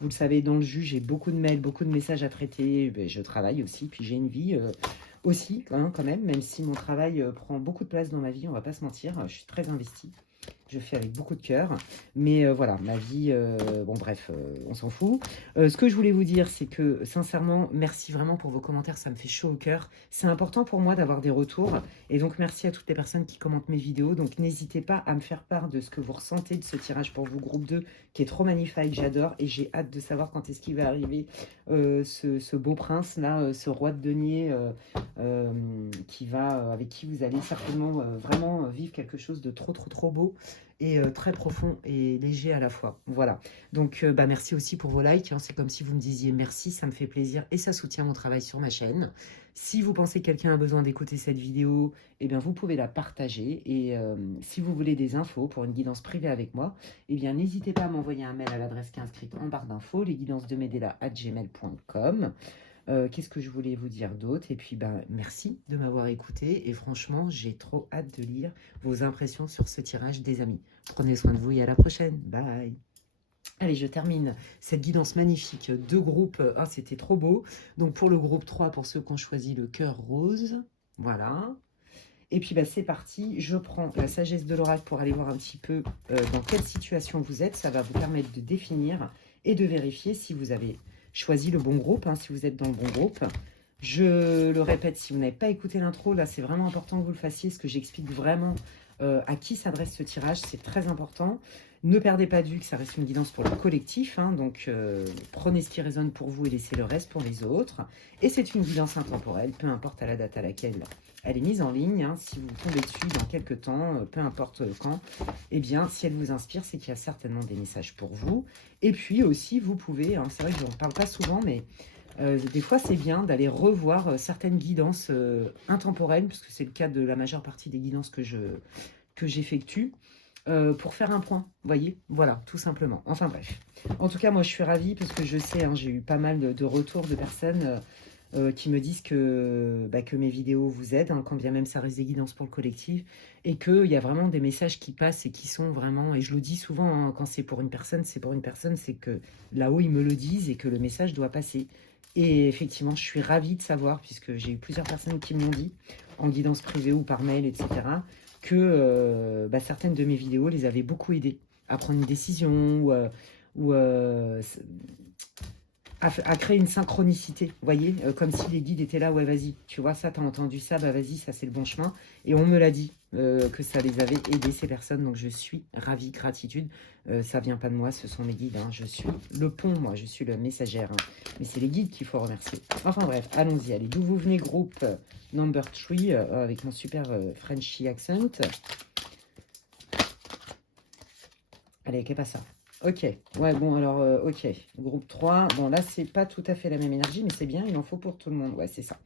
vous le savez, dans le jus, j'ai beaucoup de mails, beaucoup de messages à traiter. Je travaille aussi, puis j'ai une vie aussi, hein, quand même si mon travail prend beaucoup de place dans ma vie, on va pas se mentir. Je suis très investie. Je fais avec beaucoup de cœur. Mais voilà, ma vie, bon bref, on s'en fout. Ce que je voulais vous dire, c'est que sincèrement, merci vraiment pour vos commentaires, ça me fait chaud au cœur. C'est important pour moi d'avoir des retours. Et donc, merci à toutes les personnes qui commentent mes vidéos. Donc, n'hésitez pas à me faire part de ce que vous ressentez de ce tirage pour vous, groupe 2, qui est trop magnifique, j'adore. Et j'ai hâte de savoir quand est-ce qu'il va arriver ce beau prince-là, ce roi de denier avec qui vous allez certainement vraiment vivre quelque chose de trop beau et très profond et léger à la fois. Voilà. Donc, bah, merci aussi pour vos likes. Hein. C'est comme si vous me disiez merci, ça me fait plaisir et ça soutient mon travail sur ma chaîne. Si vous pensez que quelqu'un a besoin d'écouter cette vidéo, eh bien, vous pouvez la partager. Et si vous voulez des infos pour une guidance privée avec moi, eh bien, n'hésitez pas à m'envoyer un mail à l'adresse qui est inscrite en barre d'infos, lesguidancesdemedela@gmail.com. Qu'est-ce que je voulais vous dire d'autre? Et puis, ben, merci de m'avoir écouté. Et franchement, j'ai trop hâte de lire vos impressions sur ce tirage des amis. Prenez soin de vous et à la prochaine. Bye. Allez, je termine cette guidance magnifique de groupe. Ah, c'était trop beau. Donc, pour le groupe 3, pour ceux qui ont choisi le cœur rose. Voilà. Et puis, bah, c'est parti. Je prends la sagesse de l'oracle pour aller voir un petit peu dans quelle situation vous êtes. Ça va vous permettre de définir et de vérifier si vous avez choisi le bon groupe, hein, si vous êtes dans le bon groupe. Je le répète, si vous n'avez pas écouté l'intro, là, c'est vraiment important que vous le fassiez, parce que j'explique vraiment à qui s'adresse ce tirage. C'est très important. Ne perdez pas de vue que ça reste une guidance pour le collectif. Hein, donc, prenez ce qui résonne pour vous et laissez le reste pour les autres. Et c'est une guidance intemporelle, peu importe à la date à laquelle elle est mise en ligne. Hein, si vous tombez dessus dans quelques temps, peu importe quand, eh bien, si elle vous inspire, c'est qu'il y a certainement des messages pour vous. Et puis aussi, vous pouvez, hein, c'est vrai que je n'en parle pas souvent, mais des fois, c'est bien d'aller revoir certaines guidances intemporelles, puisque c'est le cas de la majeure partie des guidances que j'effectue, pour faire un point, vous voyez, voilà, tout simplement. Enfin bref, en tout cas, moi, je suis ravie, parce que je sais, hein, j'ai eu pas mal de retours de personnes qui me disent que mes vidéos vous aident, hein, quand bien même ça reste des guidances pour le collectif, et qu'il y a vraiment des messages qui passent et qui sont vraiment, et je le dis souvent, hein, quand c'est pour une personne, c'est que là-haut, ils me le disent et que le message doit passer. Et effectivement, je suis ravie de savoir, puisque j'ai eu plusieurs personnes qui me l'ont dit, en guidance privée ou par mail, etc., que certaines de mes vidéos les avaient beaucoup aidés à prendre une décision ou à créer une synchronicité, vous voyez, comme si les guides étaient là, ouais, vas-y, tu vois, ça, t'as entendu ça, bah vas-y, ça, c'est le bon chemin. Et on me l'a dit, que ça les avait aidés, ces personnes, donc je suis ravie, gratitude. Ça vient pas de moi, ce sont mes guides, hein. Je suis le pont, moi, je suis le messagère, hein. Mais c'est les guides qu'il faut remercier. Enfin bref, allons-y, allez, d'où vous venez, groupe number 3, avec mon super Frenchy accent. Allez, qu'est pas ça? Ok, ouais, bon, alors, ok, groupe 3, bon, là, c'est pas tout à fait la même énergie, mais c'est bien, il en faut pour tout le monde, ouais, c'est ça.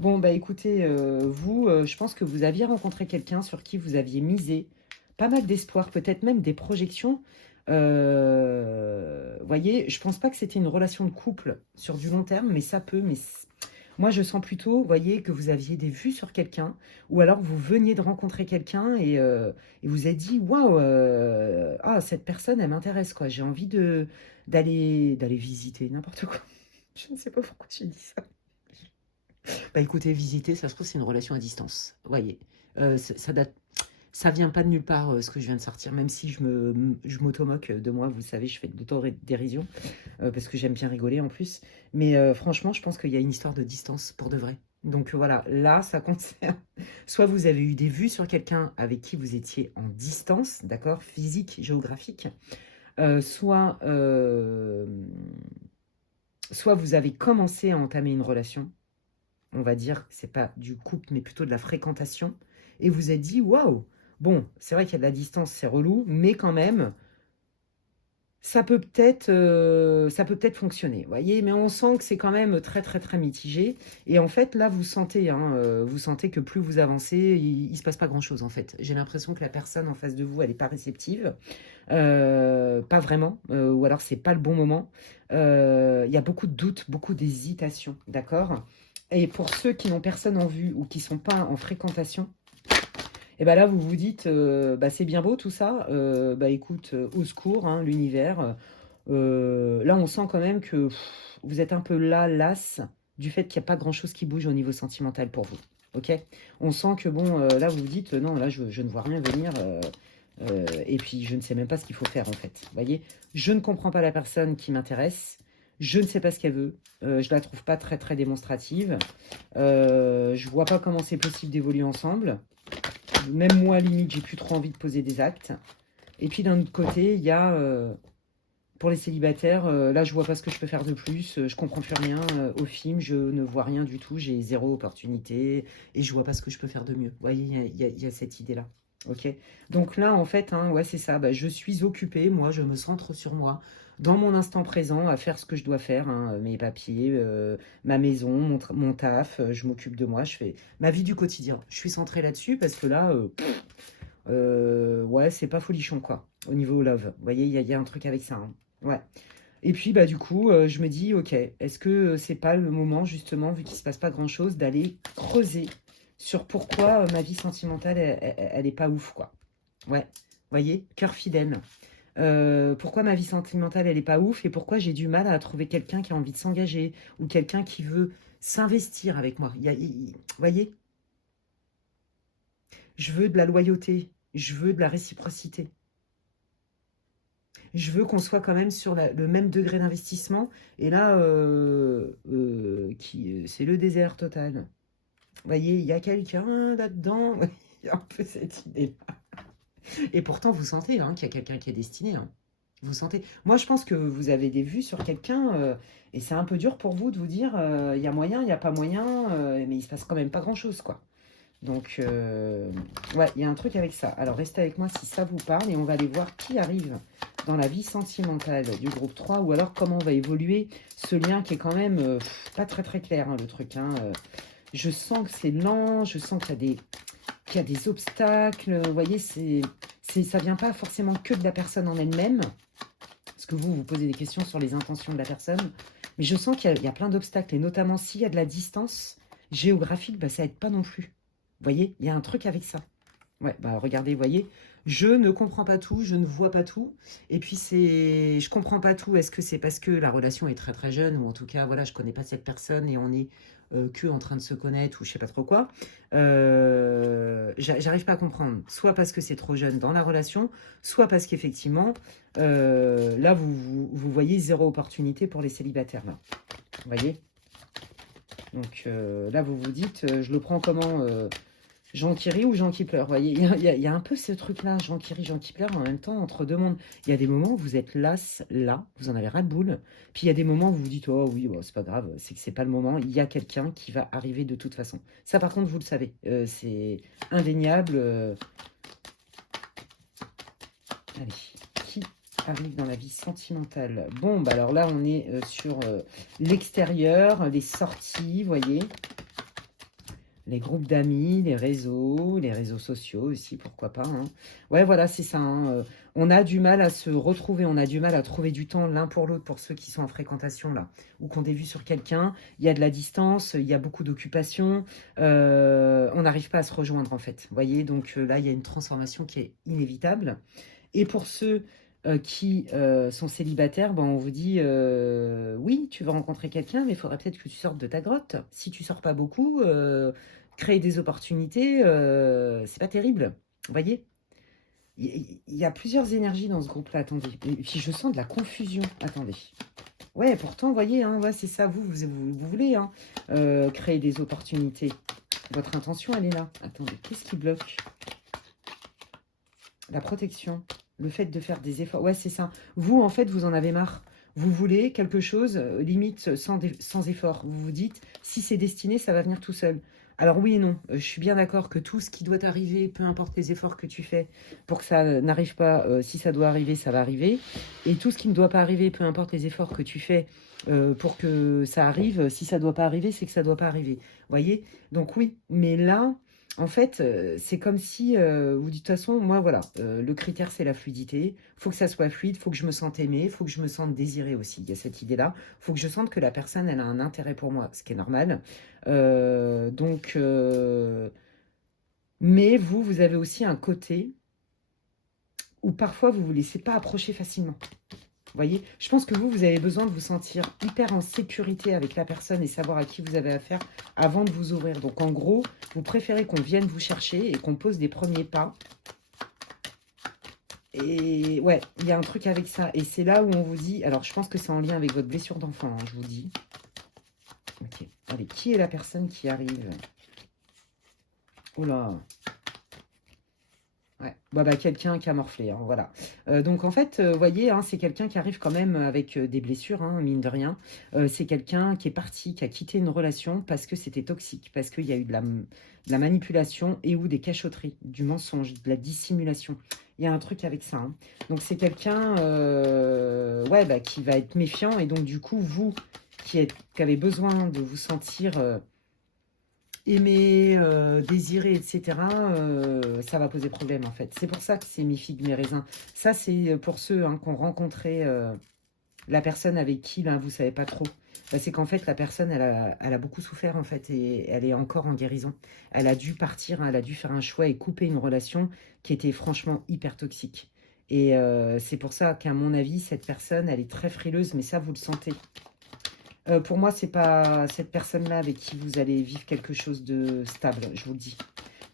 Bon, bah, écoutez, vous, je pense que vous aviez rencontré quelqu'un sur qui vous aviez misé pas mal d'espoir, peut-être même des projections. Voyez, je pense pas que c'était une relation de couple sur du long terme, mais ça peut, moi, je sens plutôt, voyez, que vous aviez des vues sur quelqu'un, ou alors vous veniez de rencontrer quelqu'un et vous avez dit, waouh, ah, cette personne, elle m'intéresse, quoi. J'ai envie d'aller visiter n'importe quoi. Je ne sais pas pourquoi j'ai dit ça. Bah écoutez, visiter, ça se trouve, c'est une relation à distance. Voyez, ça date. Ça vient pas de nulle part, ce que je viens de sortir, même si je m'auto-moque de moi, vous savez, je fais de l'autodérision, parce que j'aime bien rigoler en plus. Mais franchement, je pense qu'il y a une histoire de distance pour de vrai. Donc voilà, là, ça concerne. Soit vous avez eu des vues sur quelqu'un avec qui vous étiez en distance, d'accord, physique, géographique, soit vous avez commencé à entamer une relation, on va dire, c'est pas du couple, mais plutôt de la fréquentation, et vous êtes dit, waouh, bon, c'est vrai qu'il y a de la distance, c'est relou, mais quand même, ça peut peut-être fonctionner, vous voyez, mais on sent que c'est quand même très, très, très mitigé. Et en fait, là, vous sentez que plus vous avancez, il se passe pas grand-chose, en fait. J'ai l'impression que la personne en face de vous, elle est pas réceptive, pas vraiment, ou alors c'est pas le bon moment. Il y a beaucoup de doutes, beaucoup d'hésitations, d'accord? Et pour ceux qui n'ont personne en vue ou qui sont pas en fréquentation, et ben là, vous vous dites, bah, c'est bien beau tout ça, bah écoute, au secours, hein, l'univers. Là, on sent quand même que vous êtes un peu là, las, du fait qu'il n'y a pas grand-chose qui bouge au niveau sentimental pour vous. Ok? On sent que bon, là, vous vous dites, non, là, je ne vois rien venir, et puis je ne sais même pas ce qu'il faut faire en fait. Vous voyez? Je ne comprends pas la personne qui m'intéresse, je ne sais pas ce qu'elle veut, je la trouve pas très très démonstrative, je vois pas comment c'est possible d'évoluer ensemble. Même moi, limite, j'ai plus trop envie de poser des actes. Et puis d'un autre côté, il y a, pour les célibataires, là, je vois pas ce que je peux faire de plus. Je comprends plus rien au film. Je ne vois rien du tout. J'ai zéro opportunité et je vois pas ce que je peux faire de mieux. Vous voyez, il y a cette idée-là. Ok. Donc là, en fait, hein, ouais, c'est ça. Bah, je suis occupée. Moi, je me centre sur moi, dans mon instant présent, à faire ce que je dois faire, hein, mes papiers, ma maison, mon taf. Je m'occupe de moi. Je fais ma vie du quotidien. Je suis centrée là-dessus parce que là, ouais, c'est pas folichon, quoi, au niveau love. Vous voyez, il y a un truc avec ça, hein. Ouais. Et puis, bah, du coup, je me dis, ok, est-ce que c'est pas le moment, justement, vu qu'il se passe pas grand-chose, d'aller creuser sur pourquoi ma vie sentimentale, elle est pas ouf, quoi. Ouais. Vous voyez, cœur fidèle. Pourquoi ma vie sentimentale, elle est pas ouf et pourquoi j'ai du mal à trouver quelqu'un qui a envie de s'engager ou quelqu'un qui veut s'investir avec moi. Vous voyez, je veux de la loyauté, je veux de la réciprocité. Je veux qu'on soit quand même sur le même degré d'investissement. Et là, c'est le désert total. Vous voyez, il y a quelqu'un là-dedans. Il y a un peu cette idée-là. Et pourtant, vous sentez, hein, qu'il y a quelqu'un qui est destiné, hein. Vous sentez. Moi, je pense que vous avez des vues sur quelqu'un, et c'est un peu dur pour vous de vous dire, il y a moyen, il n'y a pas moyen, mais il se passe quand même pas grand-chose, quoi. Donc, ouais, il y a un truc avec ça. Alors, restez avec moi si ça vous parle et on va aller voir qui arrive dans la vie sentimentale du groupe 3 ou alors comment on va évoluer ce lien qui est quand même pas très très clair, hein, le truc, hein. Je sens que c'est lent, je sens qu'il y a des obstacles. Vous voyez, ça vient pas forcément que de la personne en elle-même. Parce que vous posez des questions sur les intentions de la personne. Mais je sens qu'il y a plein d'obstacles, et notamment s'il y a de la distance géographique, bah, ça aide pas non plus. Vous voyez, il y a un truc avec ça. Ouais, bah regardez, vous voyez, je ne comprends pas tout, je ne vois pas tout. Et puis je comprends pas tout. Est-ce que c'est parce que la relation est très très jeune, ou en tout cas, voilà, je connais pas cette personne et on est que en train de se connaître, ou je sais pas trop quoi. J'arrive pas à comprendre. Soit parce que c'est trop jeune dans la relation, soit parce qu'effectivement, là, vous voyez zéro opportunité pour les célibataires, là. Vous voyez? Donc là, vous vous dites, je le prends comment Jean qui rit ou Jean qui pleure, vous voyez, il y a un peu ce truc-là, Jean qui rit, Jean qui pleure, en même temps, entre deux mondes. Il y a des moments où vous êtes là, vous en avez ras le boule. Puis il y a des moments où vous vous dites, oh oui, bon, c'est pas grave, c'est que c'est pas le moment. Il y a quelqu'un qui va arriver de toute façon. Ça, par contre, vous le savez, c'est indéniable. Allez, qui arrive dans la vie sentimentale? Bon, bah alors là, on est sur l'extérieur, les sorties, vous voyez. Les groupes d'amis, les réseaux sociaux aussi, pourquoi pas. Hein. Ouais, voilà, c'est ça. Hein. On a du mal à se retrouver, on a du mal à trouver du temps l'un pour l'autre pour ceux qui sont en fréquentation là, ou qu'on a vu sur quelqu'un. Il y a de la distance, il y a beaucoup d'occupations. On n'arrive pas à se rejoindre en fait. Vous voyez, donc là, il y a une transformation qui est inévitable. Et pour ceux qui sont célibataires, ben, on vous dit oui, tu vas rencontrer quelqu'un, mais il faudrait peut-être que tu sortes de ta grotte. Si tu sors pas beaucoup, créer des opportunités, c'est pas terrible. Vous voyez, il y a plusieurs énergies dans ce groupe-là. Attendez, et puis je sens de la confusion. Attendez. Ouais, pourtant, vous voyez, hein, ouais, c'est ça, vous voulez hein, créer des opportunités. Votre intention, elle est là. Attendez, qu'est-ce qui bloque? La protection, le fait de faire des efforts. Ouais, c'est ça. Vous, en fait, vous en avez marre. Vous voulez quelque chose, limite, sans effort. Vous vous dites, si c'est destiné, ça va venir tout seul. Alors oui et non, je suis bien d'accord que tout ce qui doit arriver, peu importe les efforts que tu fais pour que ça n'arrive pas, si ça doit arriver, ça va arriver. Et tout ce qui ne doit pas arriver, peu importe les efforts que tu fais pour que ça arrive, si ça ne doit pas arriver, c'est que ça ne doit pas arriver. Vous voyez? Donc oui, mais là, en fait, c'est comme si vous dites, de toute façon, moi, voilà, le critère, c'est la fluidité. Il faut que ça soit fluide, il faut que je me sente aimée, il faut que je me sente désirée aussi. Il y a cette idée-là. Il faut que je sente que la personne, elle a un intérêt pour moi, ce qui est normal. Donc, mais vous avez aussi un côté où parfois, vous ne vous laissez pas approcher facilement. Vous voyez, je pense que vous avez besoin de vous sentir hyper en sécurité avec la personne et savoir à qui vous avez affaire avant de vous ouvrir. Donc, en gros, vous préférez qu'on vienne vous chercher et qu'on pose des premiers pas. Et ouais, il y a un truc avec ça. Et c'est là où on vous dit... Alors, je pense que c'est en lien avec votre blessure d'enfant, hein, je vous dis. Ok. Allez, qui est la personne qui arrive? Oh là. Ouais, bah, quelqu'un qui a morflé, hein, voilà. Donc en fait, vous voyez, hein, c'est quelqu'un qui arrive quand même avec des blessures, hein, mine de rien. C'est quelqu'un qui est parti, qui a quitté une relation parce que c'était toxique, parce qu'il y a eu de la manipulation et ou des cachotteries, du mensonge, de la dissimulation. Il y a un truc avec ça. Hein. Donc c'est quelqu'un ouais, bah, qui va être méfiant et donc du coup, vous qui avez besoin de vous sentir... aimer, désirer, etc., ça va poser problème en fait. C'est pour ça que c'est mi-figue, mi-raisin. Ça, c'est pour ceux hein, qui ont rencontré la personne avec qui ben, vous ne savez pas trop. Bah, c'est qu'en fait, la personne, elle a beaucoup souffert en fait et elle est encore en guérison. Elle a dû partir, hein, elle a dû faire un choix et couper une relation qui était franchement hyper toxique. Et c'est pour ça qu'à mon avis, cette personne, elle est très frileuse, mais ça, vous le sentez. Pour moi, c'est pas cette personne-là avec qui vous allez vivre quelque chose de stable, je vous le dis.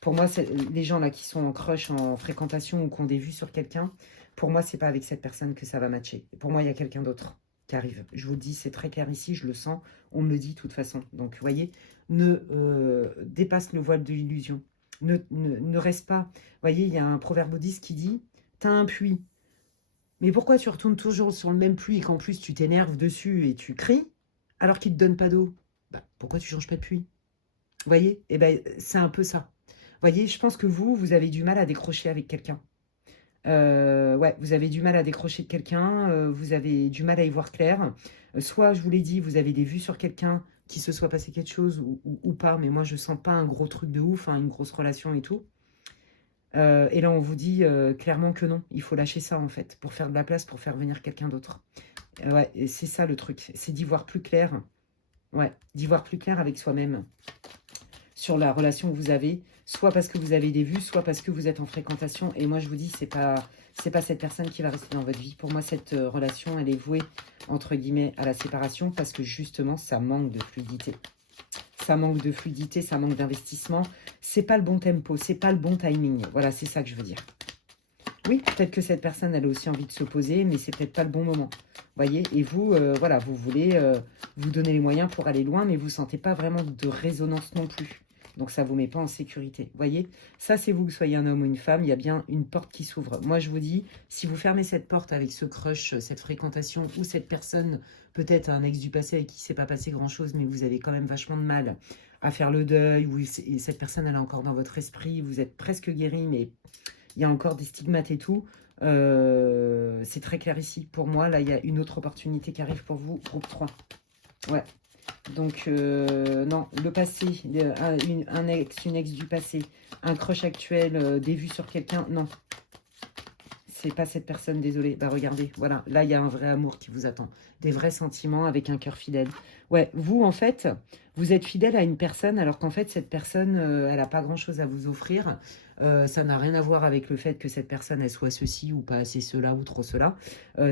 Pour moi, les gens là qui sont en crush, en fréquentation ou qui ont des vues sur quelqu'un, pour moi, c'est pas avec cette personne que ça va matcher. Pour moi, il y a quelqu'un d'autre qui arrive. Je vous le dis, c'est très clair ici, je le sens, on me le dit de toute façon. Donc, vous voyez, ne dépasse le voile de l'illusion. Ne reste pas. Vous voyez, il y a un proverbe bouddhiste qui dit, t'as un puits. Mais pourquoi tu retournes toujours sur le même puits et qu'en plus tu t'énerves dessus et tu cries alors qu'il ne te donne pas d'eau? Bah, pourquoi tu changes pas de puits? Vous voyez? Eh ben, c'est un peu ça. Vous voyez, je pense que vous avez du mal à décrocher avec quelqu'un. Ouais, vous avez du mal à décrocher de quelqu'un, vous avez du mal à y voir clair. Soit, je vous l'ai dit, vous avez des vues sur quelqu'un, qui se soit passé quelque chose ou pas, mais moi, je sens pas un gros truc de ouf, hein, une grosse relation et tout. Et là, on vous dit clairement que non, il faut lâcher ça, en fait, pour faire de la place, pour faire venir quelqu'un d'autre. Ouais, et c'est ça le truc, c'est d'y voir plus clair. Ouais, d'y voir plus clair avec soi-même sur la relation que vous avez, soit parce que vous avez des vues, soit parce que vous êtes en fréquentation. Et moi, je vous dis, c'est pas cette personne qui va rester dans votre vie. Pour moi, cette relation, elle est vouée, entre guillemets, à la séparation parce que justement, ça manque de fluidité. Ça manque de fluidité, ça manque d'investissement. C'est pas le bon tempo, c'est pas le bon timing. Voilà, c'est ça que je veux dire. Oui, peut-être que cette personne, elle a aussi envie de se poser, mais c'est peut-être pas le bon moment. Voyez, et vous, voilà, vous voulez vous donner les moyens pour aller loin, mais vous ne sentez pas vraiment de résonance non plus. Donc, ça ne vous met pas en sécurité. Voyez, ça, c'est vous, que soyez un homme ou une femme, il y a bien une porte qui s'ouvre. Moi, je vous dis, si vous fermez cette porte avec ce crush, cette fréquentation, ou cette personne, peut-être un ex du passé avec qui il ne s'est pas passé grand-chose, mais vous avez quand même vachement de mal à faire le deuil, ou cette personne, elle est encore dans votre esprit, vous êtes presque guéri, mais il y a encore des stigmates et tout. C'est très clair ici. Pour moi, là, il y a une autre opportunité qui arrive pour vous, groupe 3. Ouais. Donc, non, le passé, un ex, une ex du passé, un crush actuel, des vues sur quelqu'un, non. C'est pas cette personne, désolé. Bah regardez, voilà, là il y a un vrai amour qui vous attend. Des vrais sentiments avec un cœur fidèle. Ouais, vous en fait, vous êtes fidèle à une personne alors qu'en fait cette personne, elle n'a pas grand-chose à vous offrir. Ça n'a rien à voir avec le fait que cette personne, elle soit ceci ou pas assez cela ou trop cela.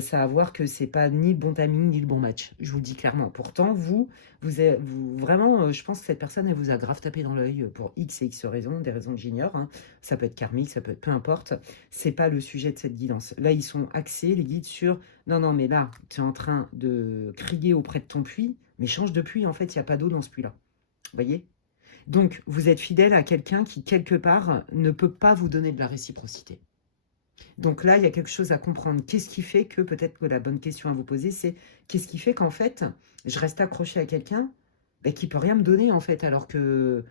Ça a à voir que c'est pas ni le bon timing ni le bon match. Je vous le dis clairement. Pourtant, vous vraiment, je pense que cette personne, elle vous a grave tapé dans l'œil pour X et X raisons, des raisons que j'ignore, hein. Ça peut être karmique, ça peut être peu importe. C'est pas le sujet de cette guidance. Là, ils sont axés, les guides, sur non, non, mais là, tu es en train de crier auprès de ton puits, mais change de puits, en fait, il n'y a pas d'eau dans ce puits-là. Vous voyez? Donc, vous êtes fidèle à quelqu'un qui, quelque part, ne peut pas vous donner de la réciprocité. Donc là, il y a quelque chose à comprendre. Qu'est-ce qui fait que, peut-être que la bonne question à vous poser, c'est qu'est-ce qui fait qu'en fait, je reste accroché à quelqu'un qui peut rien me donner, en fait, alors que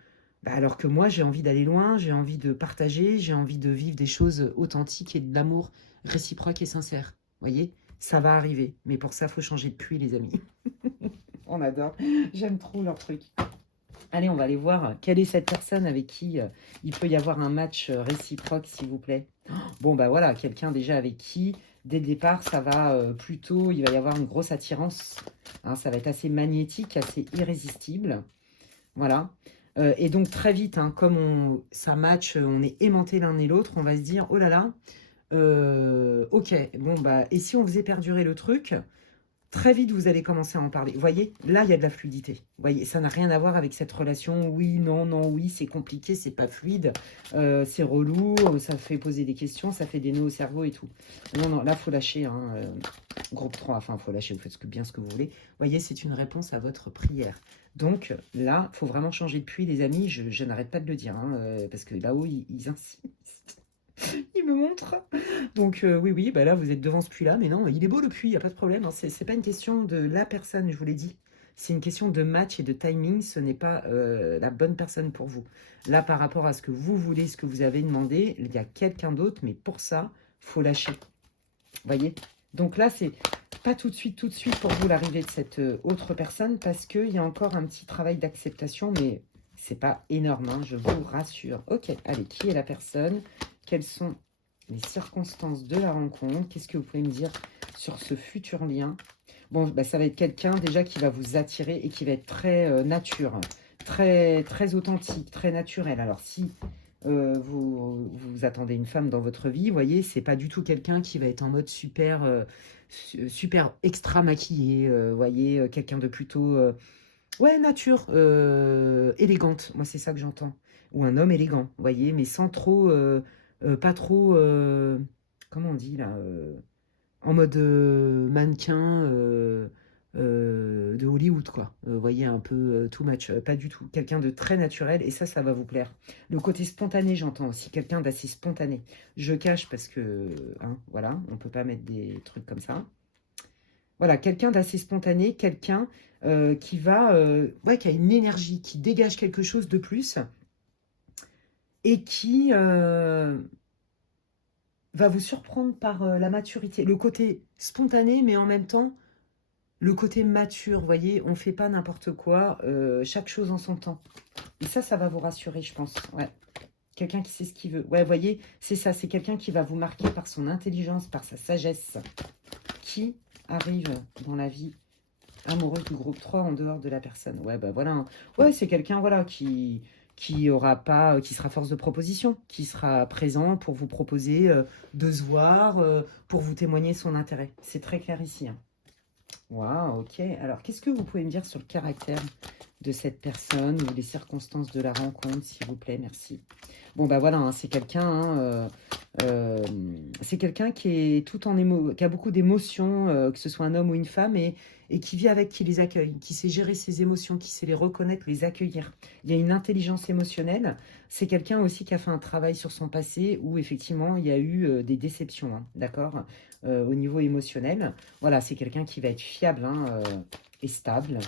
moi, j'ai envie d'aller loin, j'ai envie de partager, j'ai envie de vivre des choses authentiques et de l'amour réciproque et sincère. Vous voyez? Ça va arriver. Mais pour ça, il faut changer de puits, les amis. On adore. J'aime trop leur truc. Allez, on va aller voir quelle est cette personne avec qui il peut y avoir un match réciproque, s'il vous plaît. Bon, bah voilà, quelqu'un déjà avec qui, dès le départ, ça va plutôt, il va y avoir une grosse attirance. Hein, ça va être assez magnétique, assez irrésistible. Voilà. Et donc, très vite, hein, comme ça match, on est aimantés l'un et l'autre, on va se dire, oh là là, ok, bon, bah, et si on faisait perdurer le truc, très vite, vous allez commencer à en parler. Vous voyez, là, il y a de la fluidité. Vous voyez, ça n'a rien à voir avec cette relation. Oui, non, non, oui, c'est compliqué, c'est pas fluide, c'est relou, ça fait poser des questions, ça fait des nœuds au cerveau et tout. Non, non, là, il faut lâcher. Hein, groupe 3, enfin, il faut lâcher, vous faites bien ce que vous voulez. Vous voyez, c'est une réponse à votre prière. Donc là, il faut vraiment changer de puits, les amis. Je n'arrête pas de le dire, hein, parce que là-haut, ils insistent. Ils me montrent. Donc oui, oui, bah là, vous êtes devant ce puits-là. Mais non, il est beau le puits, il n'y a pas de problème. Hein. C'est pas une question de la personne, je vous l'ai dit. C'est une question de match et de timing. Ce n'est pas la bonne personne pour vous. Là, par rapport à ce que vous voulez, ce que vous avez demandé, il y a quelqu'un d'autre. Mais pour ça, faut lâcher. Vous voyez? Donc là, c'est pas tout de suite pour vous l'arrivée de cette autre personne. Parce qu'il y a encore un petit travail d'acceptation. Mais c'est pas énorme, hein, je vous rassure. Ok, allez, qui est la personne? Quelles sont les circonstances de la rencontre? Qu'est-ce que vous pouvez me dire sur ce futur lien? Bon, bah, ça va être quelqu'un déjà qui va vous attirer et qui va être très nature, très, très authentique, très naturel. Alors si vous attendez une femme dans votre vie, vous voyez, c'est pas du tout quelqu'un qui va être en mode super, super extra maquillé, vous voyez, quelqu'un de plutôt, ouais, nature, élégante. Moi, c'est ça que j'entends. Ou un homme élégant, vous voyez, mais sans trop, pas trop, comment on dit là, en mode mannequin de Hollywood, quoi. Vous voyez, un peu too much, pas du tout. Quelqu'un de très naturel, et ça va vous plaire. Le côté spontané, j'entends aussi, quelqu'un d'assez spontané. Je cache parce que, hein, voilà, on peut pas mettre des trucs comme ça. Voilà, quelqu'un d'assez spontané, quelqu'un qui a une énergie, qui dégage quelque chose de plus et qui va vous surprendre par la maturité. Le côté spontané, mais en même temps, le côté mature, vous voyez, on ne fait pas n'importe quoi, chaque chose en son temps. Et ça va vous rassurer, je pense. Ouais. Quelqu'un qui sait ce qu'il veut. Ouais, vous voyez, c'est ça, c'est quelqu'un qui va vous marquer par son intelligence, par sa sagesse. qui arrive dans la vie amoureuse du groupe 3 en dehors de la personne. Ouais, bah voilà. Hein. Ouais, c'est quelqu'un, voilà, qui aura pas, qui sera force de proposition, qui sera présent pour vous proposer de se voir, pour vous témoigner son intérêt. C'est très clair ici. Hein. Waouh, ok. Alors, qu'est-ce que vous pouvez me dire sur le caractère de cette personne ou les circonstances de la rencontre, s'il vous plaît? Merci. Bon, bah voilà, hein, c'est quelqu'un, hein, c'est quelqu'un qui est tout en qui a beaucoup d'émotions, que ce soit un homme ou une femme, et qui vit avec, qui les accueille, qui sait gérer ses émotions, qui sait les reconnaître, les accueillir. Il y a une intelligence émotionnelle. C'est quelqu'un aussi qui a fait un travail sur son passé où effectivement il y a eu des déceptions, hein, d'accord, au niveau émotionnel. Voilà, c'est quelqu'un qui va être fiable hein, et stable.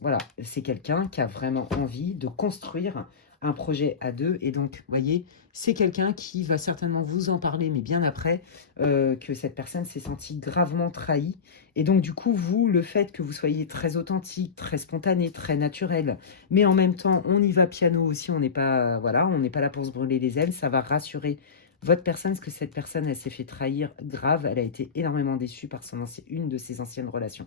Voilà, c'est quelqu'un qui a vraiment envie de construire un projet à deux. Et donc, vous voyez, c'est quelqu'un qui va certainement vous en parler, mais bien après, que cette personne s'est sentie gravement trahie. Et donc, du coup, vous, le fait que vous soyez très authentique, très spontané, très naturel, mais en même temps, on y va piano aussi, on n'est pas, voilà, on n'est pas là pour se brûler les ailes, ça va rassurer votre personne, parce que cette personne, elle s'est fait trahir grave, elle a été énormément déçue par une de ses anciennes relations.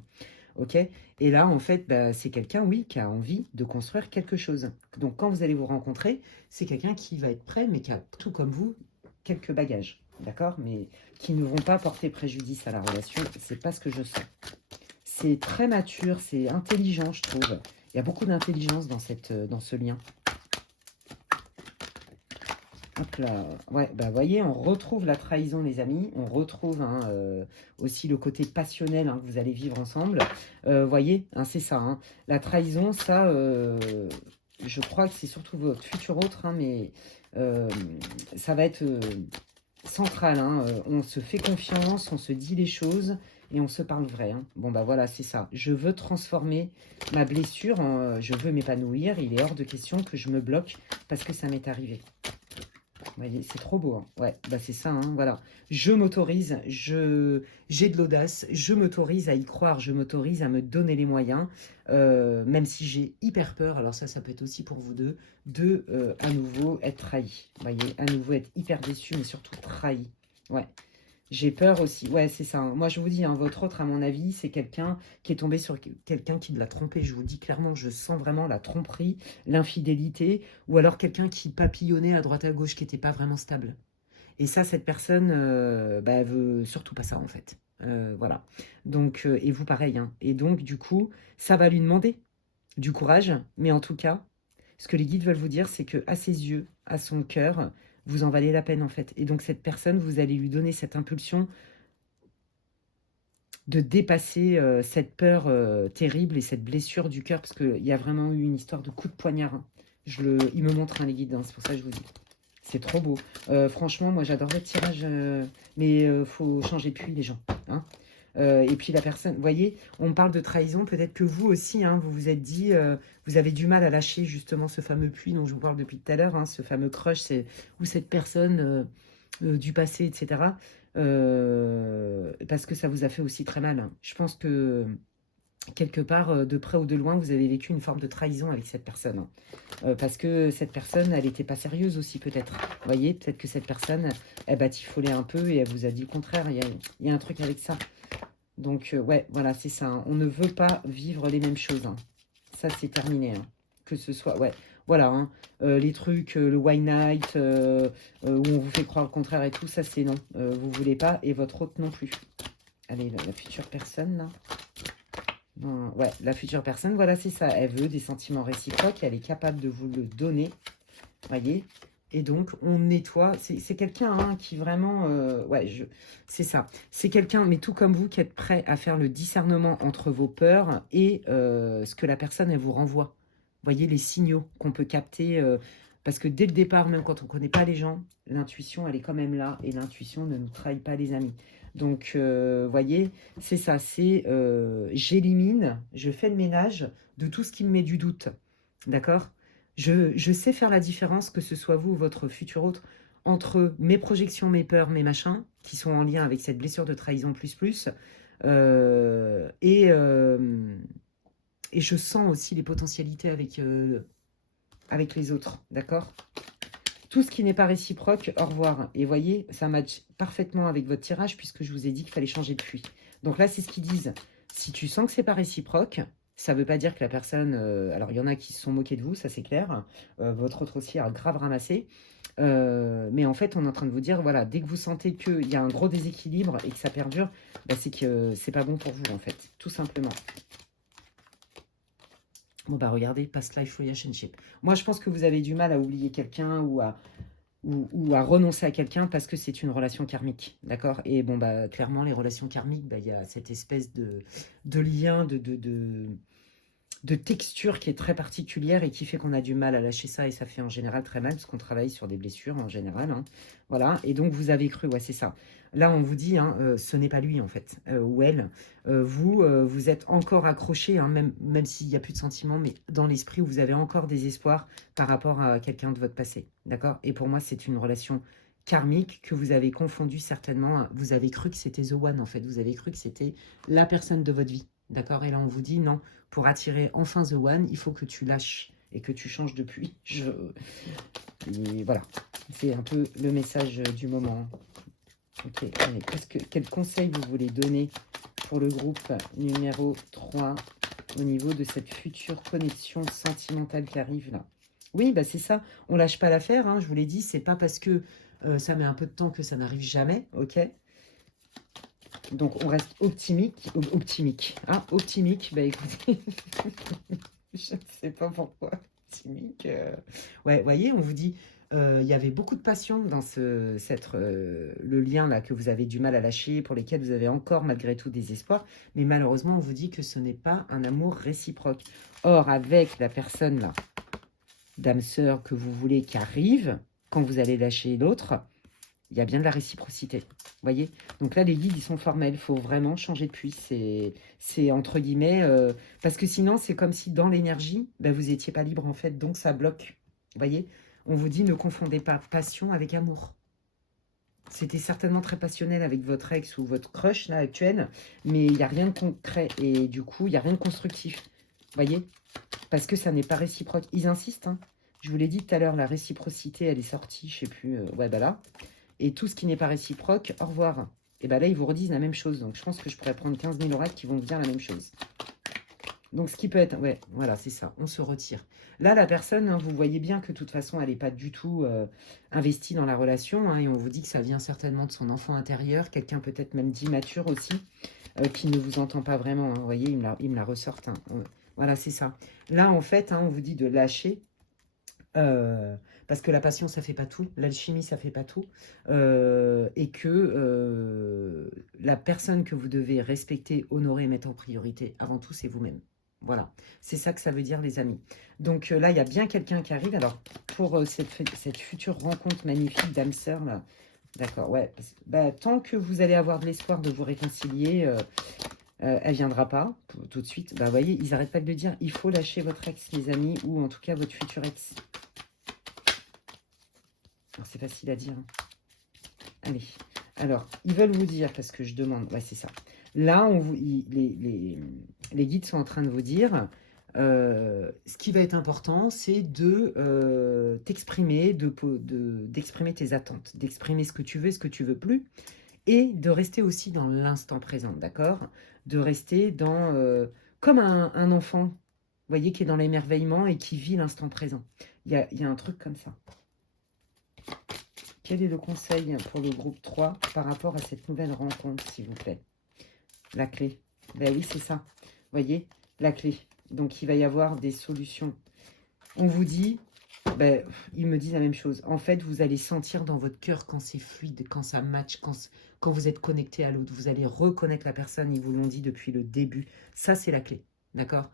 Ok. Et là, en fait, bah, c'est quelqu'un, oui, qui a envie de construire quelque chose. Donc, quand vous allez vous rencontrer, c'est quelqu'un qui va être prêt, mais qui a, tout comme vous, quelques bagages. D'accord? Mais qui ne vont pas porter préjudice à la relation. C'est pas ce que je sens. C'est très mature, c'est intelligent, je trouve. Il y a beaucoup d'intelligence dans ce lien. Hop là. Ouais, bah voyez, on retrouve la trahison, les amis. On retrouve hein, aussi le côté passionnel hein, que vous allez vivre ensemble. Voyez, hein, c'est ça. Hein. La trahison, ça, je crois que c'est surtout votre futur autre, hein, mais ça va être central. Hein. On se fait confiance, on se dit les choses et on se parle vrai. Hein. Bon, bah voilà, c'est ça. Je veux transformer ma blessure, je veux m'épanouir. Il est hors de question que je me bloque parce que ça m'est arrivé. Vous voyez, c'est trop beau. Hein. Ouais, bah c'est ça, hein, voilà. Je m'autorise, j'ai de l'audace, je m'autorise à y croire, je m'autorise à me donner les moyens, même si j'ai hyper peur, alors ça peut être aussi pour vous deux, de à nouveau être trahi. Vous voyez, à nouveau être hyper déçu, mais surtout trahi. Ouais. J'ai peur aussi. Ouais, c'est ça. Hein. Moi, je vous dis, hein, votre autre, à mon avis, c'est quelqu'un qui est tombé sur quelqu'un qui l'a trompé. Je vous dis clairement, je sens vraiment la tromperie, l'infidélité, ou alors quelqu'un qui papillonnait à droite à gauche, qui n'était pas vraiment stable. Et ça, cette personne, bah, elle veut surtout pas ça, en fait. Voilà. Donc, et vous, pareil. Hein. Et donc, du coup, ça va lui demander du courage, mais en tout cas, ce que les guides veulent vous dire, c'est que à ses yeux, à son cœur, vous en valez la peine en fait. Et donc cette personne, vous allez lui donner cette impulsion de dépasser cette peur terrible et cette blessure du cœur, parce qu'il y a vraiment eu une histoire de coup de poignard. Hein. Il me montre hein, les guides, hein, c'est pour ça que je vous dis. C'est trop beau. Franchement, moi j'adore le tirage, mais faut changer de puits les gens. Hein. Et puis la personne, vous voyez, on parle de trahison, peut-être que vous aussi, hein, vous vous êtes dit, vous avez du mal à lâcher justement ce fameux puits dont je vous parle depuis tout à l'heure, hein, ce fameux crush, c'est où cette personne du passé, etc. Parce que ça vous a fait aussi très mal. Hein. Je pense que quelque part, de près ou de loin, vous avez vécu une forme de trahison avec cette personne. Hein. Parce que cette personne, elle n'était pas sérieuse aussi peut-être. Vous voyez, peut-être que cette personne, elle batifolait un peu et elle vous a dit le contraire. Il y a un truc avec ça. Donc, ouais, voilà, c'est ça. Hein. On ne veut pas vivre les mêmes choses. Hein. Ça, c'est terminé. Hein. Que ce soit, ouais, voilà. Hein. Les trucs, le white night, où on vous fait croire le contraire et tout, ça, c'est non. Vous voulez pas et votre autre non plus. Allez, la future personne, là. Ouais, la future personne, voilà, c'est ça. Elle veut des sentiments réciproques, elle est capable de vous le donner, voyez. Et donc, on nettoie. C'est quelqu'un hein, qui vraiment... ouais, c'est ça. C'est quelqu'un, mais tout comme vous, qui êtes prêt à faire le discernement entre vos peurs et ce que la personne, elle vous renvoie. Voyez les signaux qu'on peut capter. Parce que dès le départ, même quand on ne connaît pas les gens, l'intuition, elle est quand même là. Et l'intuition ne nous trahit pas, les amis. Donc, voyez, c'est ça. C'est j'élimine, je fais le ménage de tout ce qui me met du doute. D'accord ? Je sais faire la différence, que ce soit vous ou votre futur autre, entre mes projections, mes peurs, mes machins, qui sont en lien avec cette blessure de trahison plus, et je sens aussi les potentialités avec les autres, d'accord? Tout ce qui n'est pas réciproque, au revoir. Et voyez, ça match parfaitement avec votre tirage puisque je vous ai dit qu'il fallait changer de puits. Donc là, c'est ce qu'ils disent. Si tu sens que c'est pas réciproque, ça ne veut pas dire que la personne... alors, il y en a qui se sont moqués de vous, ça c'est clair. Votre autre aussi a grave ramassé. Mais en fait, on est en train de vous dire, voilà, dès que vous sentez qu'il y a un gros déséquilibre et que ça perdure, bah, c'est que c'est pas bon pour vous, en fait, tout simplement. Bon, bah regardez, past life relationship. Moi, je pense que vous avez du mal à oublier quelqu'un ou à renoncer à quelqu'un parce que c'est une relation karmique, d'accord? Et bon, bah clairement, les relations karmiques, bah, il y a cette espèce de lien, de texture qui est très particulière et qui fait qu'on a du mal à lâcher ça et ça fait en général très mal parce qu'on travaille sur des blessures en général. Hein. Voilà, et donc vous avez cru, ouais c'est ça. Là on vous dit, hein, ce n'est pas lui en fait, ou elle. Vous êtes encore accroché, hein, même s'il n'y a plus de sentiments, mais dans l'esprit vous avez encore des espoirs par rapport à quelqu'un de votre passé. D'accord? Et pour moi c'est une relation karmique que vous avez confondu certainement. Hein. Vous avez cru que c'était The One en fait, vous avez cru que c'était la personne de votre vie. D'accord? Et là on vous dit non. Pour attirer enfin The One, il faut que tu lâches et que tu changes de puits. Et voilà, c'est un peu le message du moment. Ok, allez, quel conseil vous voulez donner pour le groupe numéro 3 au niveau de cette future connexion sentimentale qui arrive là? Oui, bah c'est ça, on lâche pas l'affaire, hein, je vous l'ai dit, c'est pas parce que ça met un peu de temps que ça n'arrive jamais, ok? Donc, on reste optimique. Ah, optimique, bah écoutez, je ne sais pas pourquoi. Optimique. Ouais, vous voyez, on vous dit, il y avait beaucoup de passion dans le lien là que vous avez du mal à lâcher, pour lesquels vous avez encore malgré tout des espoirs. Mais malheureusement, on vous dit que ce n'est pas un amour réciproque. Or, avec la personne là, d'âme sœur que vous voulez qui arrive, quand vous allez lâcher l'autre, il y a bien de la réciprocité. Voyez? Donc là, les guides, ils sont formels. Il faut vraiment changer de puits. C'est entre guillemets... parce que sinon, c'est comme si dans l'énergie, ben, vous n'étiez pas libre, en fait. Donc, ça bloque. Voyez? On vous dit, ne confondez pas passion avec amour. C'était certainement très passionnel avec votre ex ou votre crush, là, actuel. Mais il n'y a rien de concret. Et du coup, il n'y a rien de constructif. Voyez? Parce que ça n'est pas réciproque. Ils insistent, hein. Je vous l'ai dit tout à l'heure, la réciprocité, elle est sortie, je ne sais plus. Ouais, bah là. Et tout ce qui n'est pas réciproque, au revoir. Et bien là, ils vous redisent la même chose. Donc, je pense que je pourrais prendre 15 000 oracles qui vont vous dire la même chose. Donc, ce qui peut être... Ouais, voilà, c'est ça. On se retire. Là, la personne, hein, vous voyez bien que de toute façon, elle n'est pas du tout investie dans la relation. Hein, et on vous dit que ça vient certainement de son enfant intérieur. Quelqu'un peut-être même d'immature aussi, qui ne vous entend pas vraiment. Hein, vous voyez, il me la ressortent. Hein. Voilà, c'est ça. Là, en fait, hein, on vous dit de lâcher. Parce que la passion, ça fait pas tout. L'alchimie, ça fait pas tout. Et que la personne que vous devez respecter, honorer, mettre en priorité, avant tout, c'est vous-même. Voilà. C'est ça que ça veut dire, les amis. Donc là, il y a bien quelqu'un qui arrive. Alors, pour cette future rencontre magnifique d'âme sœur, là, d'accord, ouais. Bah, tant que vous allez avoir de l'espoir de vous réconcilier... elle viendra pas tout de suite. Bah, vous voyez, ils n'arrêtent pas de le dire. Il faut lâcher votre ex, les amis, ou en tout cas votre futur ex. C'est facile à dire. Hein. Allez. Alors, ils veulent vous dire, parce que je demande, ouais, c'est ça. Là, les guides sont en train de vous dire, ce qui va être important, c'est de t'exprimer, d'exprimer tes attentes, d'exprimer ce que tu veux et ce que tu veux plus, et de rester aussi dans l'instant présent, d'accord? De rester dans, comme un enfant, vous voyez, qui est dans l'émerveillement et qui vit l'instant présent. Il y a un truc comme ça. Quel est le conseil pour le groupe 3 par rapport à cette nouvelle rencontre, s'il vous plaît? La clé. Ben oui, c'est ça. Vous voyez, la clé. Donc, il va y avoir des solutions. On vous dit, ben, ils me disent la même chose. En fait, vous allez sentir dans votre cœur quand c'est fluide, quand ça match, quand vous êtes connecté à l'autre. Vous allez reconnaître la personne, ils vous l'ont dit depuis le début. Ça, c'est la clé. D'accord?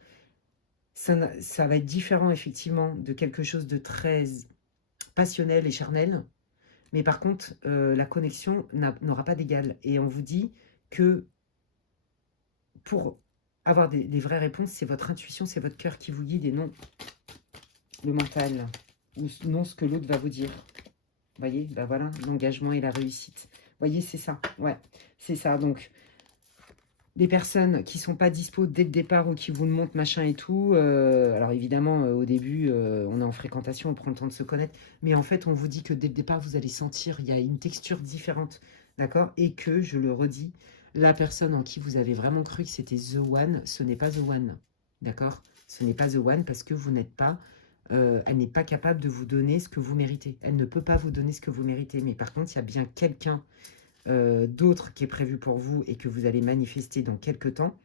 Ça va être différent, effectivement, de quelque chose de très passionnel et charnel. Mais par contre, la connexion n'aura pas d'égal. Et on vous dit que pour avoir des vraies réponses, c'est votre intuition, c'est votre cœur qui vous guide et non le mental ou non ce que l'autre va vous dire. Vous voyez, ben voilà, l'engagement et la réussite. Vous voyez, c'est ça. Ouais, c'est ça. Donc, des personnes qui sont pas dispo dès le départ ou qui vous le montrent, machin et tout. Alors évidemment, au début, on est en fréquentation, on prend le temps de se connaître. Mais en fait, on vous dit que dès le départ, vous allez sentir, il y a une texture différente. D'accord? Et que, je le redis, la personne en qui vous avez vraiment cru que c'était The One, ce n'est pas The One. D'accord? Ce n'est pas The One parce que vous n'êtes pas... elle n'est pas capable de vous donner ce que vous méritez. Elle ne peut pas vous donner ce que vous méritez. Mais par contre, il y a bien quelqu'un d'autre qui est prévu pour vous et que vous allez manifester dans quelques temps.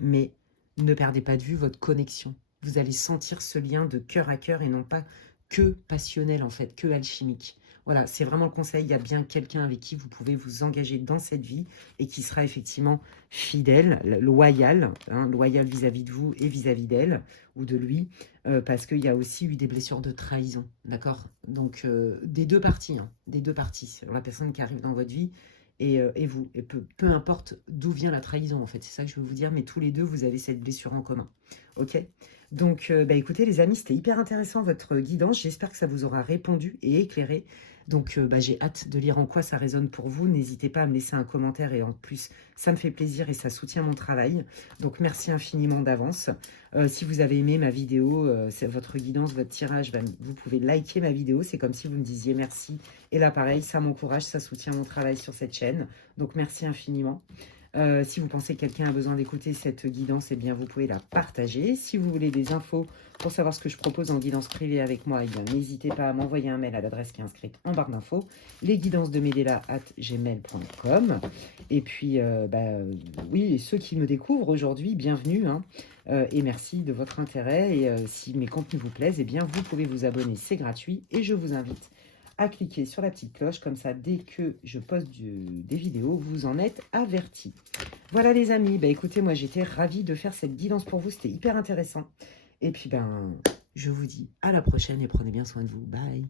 Mais ne perdez pas de vue votre connexion. Vous allez sentir ce lien de cœur à cœur et non pas que passionnel en fait, que alchimique. Voilà, c'est vraiment le conseil. Il y a bien quelqu'un avec qui vous pouvez vous engager dans cette vie et qui sera effectivement fidèle, loyal, hein, loyal vis-à-vis de vous et vis-à-vis d'elle ou de lui, parce qu'il y a aussi eu des blessures de trahison, d'accord? Donc, des deux parties, hein, des deux parties. La personne qui arrive dans votre vie et vous. Et peu importe d'où vient la trahison, en fait. C'est ça que je veux vous dire, mais tous les deux, vous avez cette blessure en commun. Ok? Donc, bah, écoutez, les amis, c'était hyper intéressant, votre guidance. J'espère que ça vous aura répondu et éclairé. Donc, bah, j'ai hâte de lire en quoi ça résonne pour vous. N'hésitez pas à me laisser un commentaire et en plus, ça me fait plaisir et ça soutient mon travail. Donc, merci infiniment d'avance. Si vous avez aimé ma vidéo, c'est votre guidance, votre tirage, bah, vous pouvez liker ma vidéo. C'est comme si vous me disiez merci. Et là, pareil, ça m'encourage, ça soutient mon travail sur cette chaîne. Donc, merci infiniment. Si vous pensez que quelqu'un a besoin d'écouter cette guidance, eh bien, vous pouvez la partager. Si vous voulez des infos pour savoir ce que je propose en guidance privée avec moi, eh bien, n'hésitez pas à m'envoyer un mail à l'adresse qui est inscrite en barre d'infos, lesguidancesdemedela@gmail.com. Et puis, oui, et ceux qui me découvrent aujourd'hui, bienvenue, hein, et merci de votre intérêt. Et si mes contenus vous plaisent, eh bien, vous pouvez vous abonner, c'est gratuit. Et je vous invite à cliquer sur la petite cloche, comme ça, dès que je poste des vidéos, vous en êtes avertis. Voilà les amis, bah, écoutez, moi j'étais ravie de faire cette guidance pour vous, c'était hyper intéressant. Et puis, je vous dis à la prochaine et prenez bien soin de vous. Bye!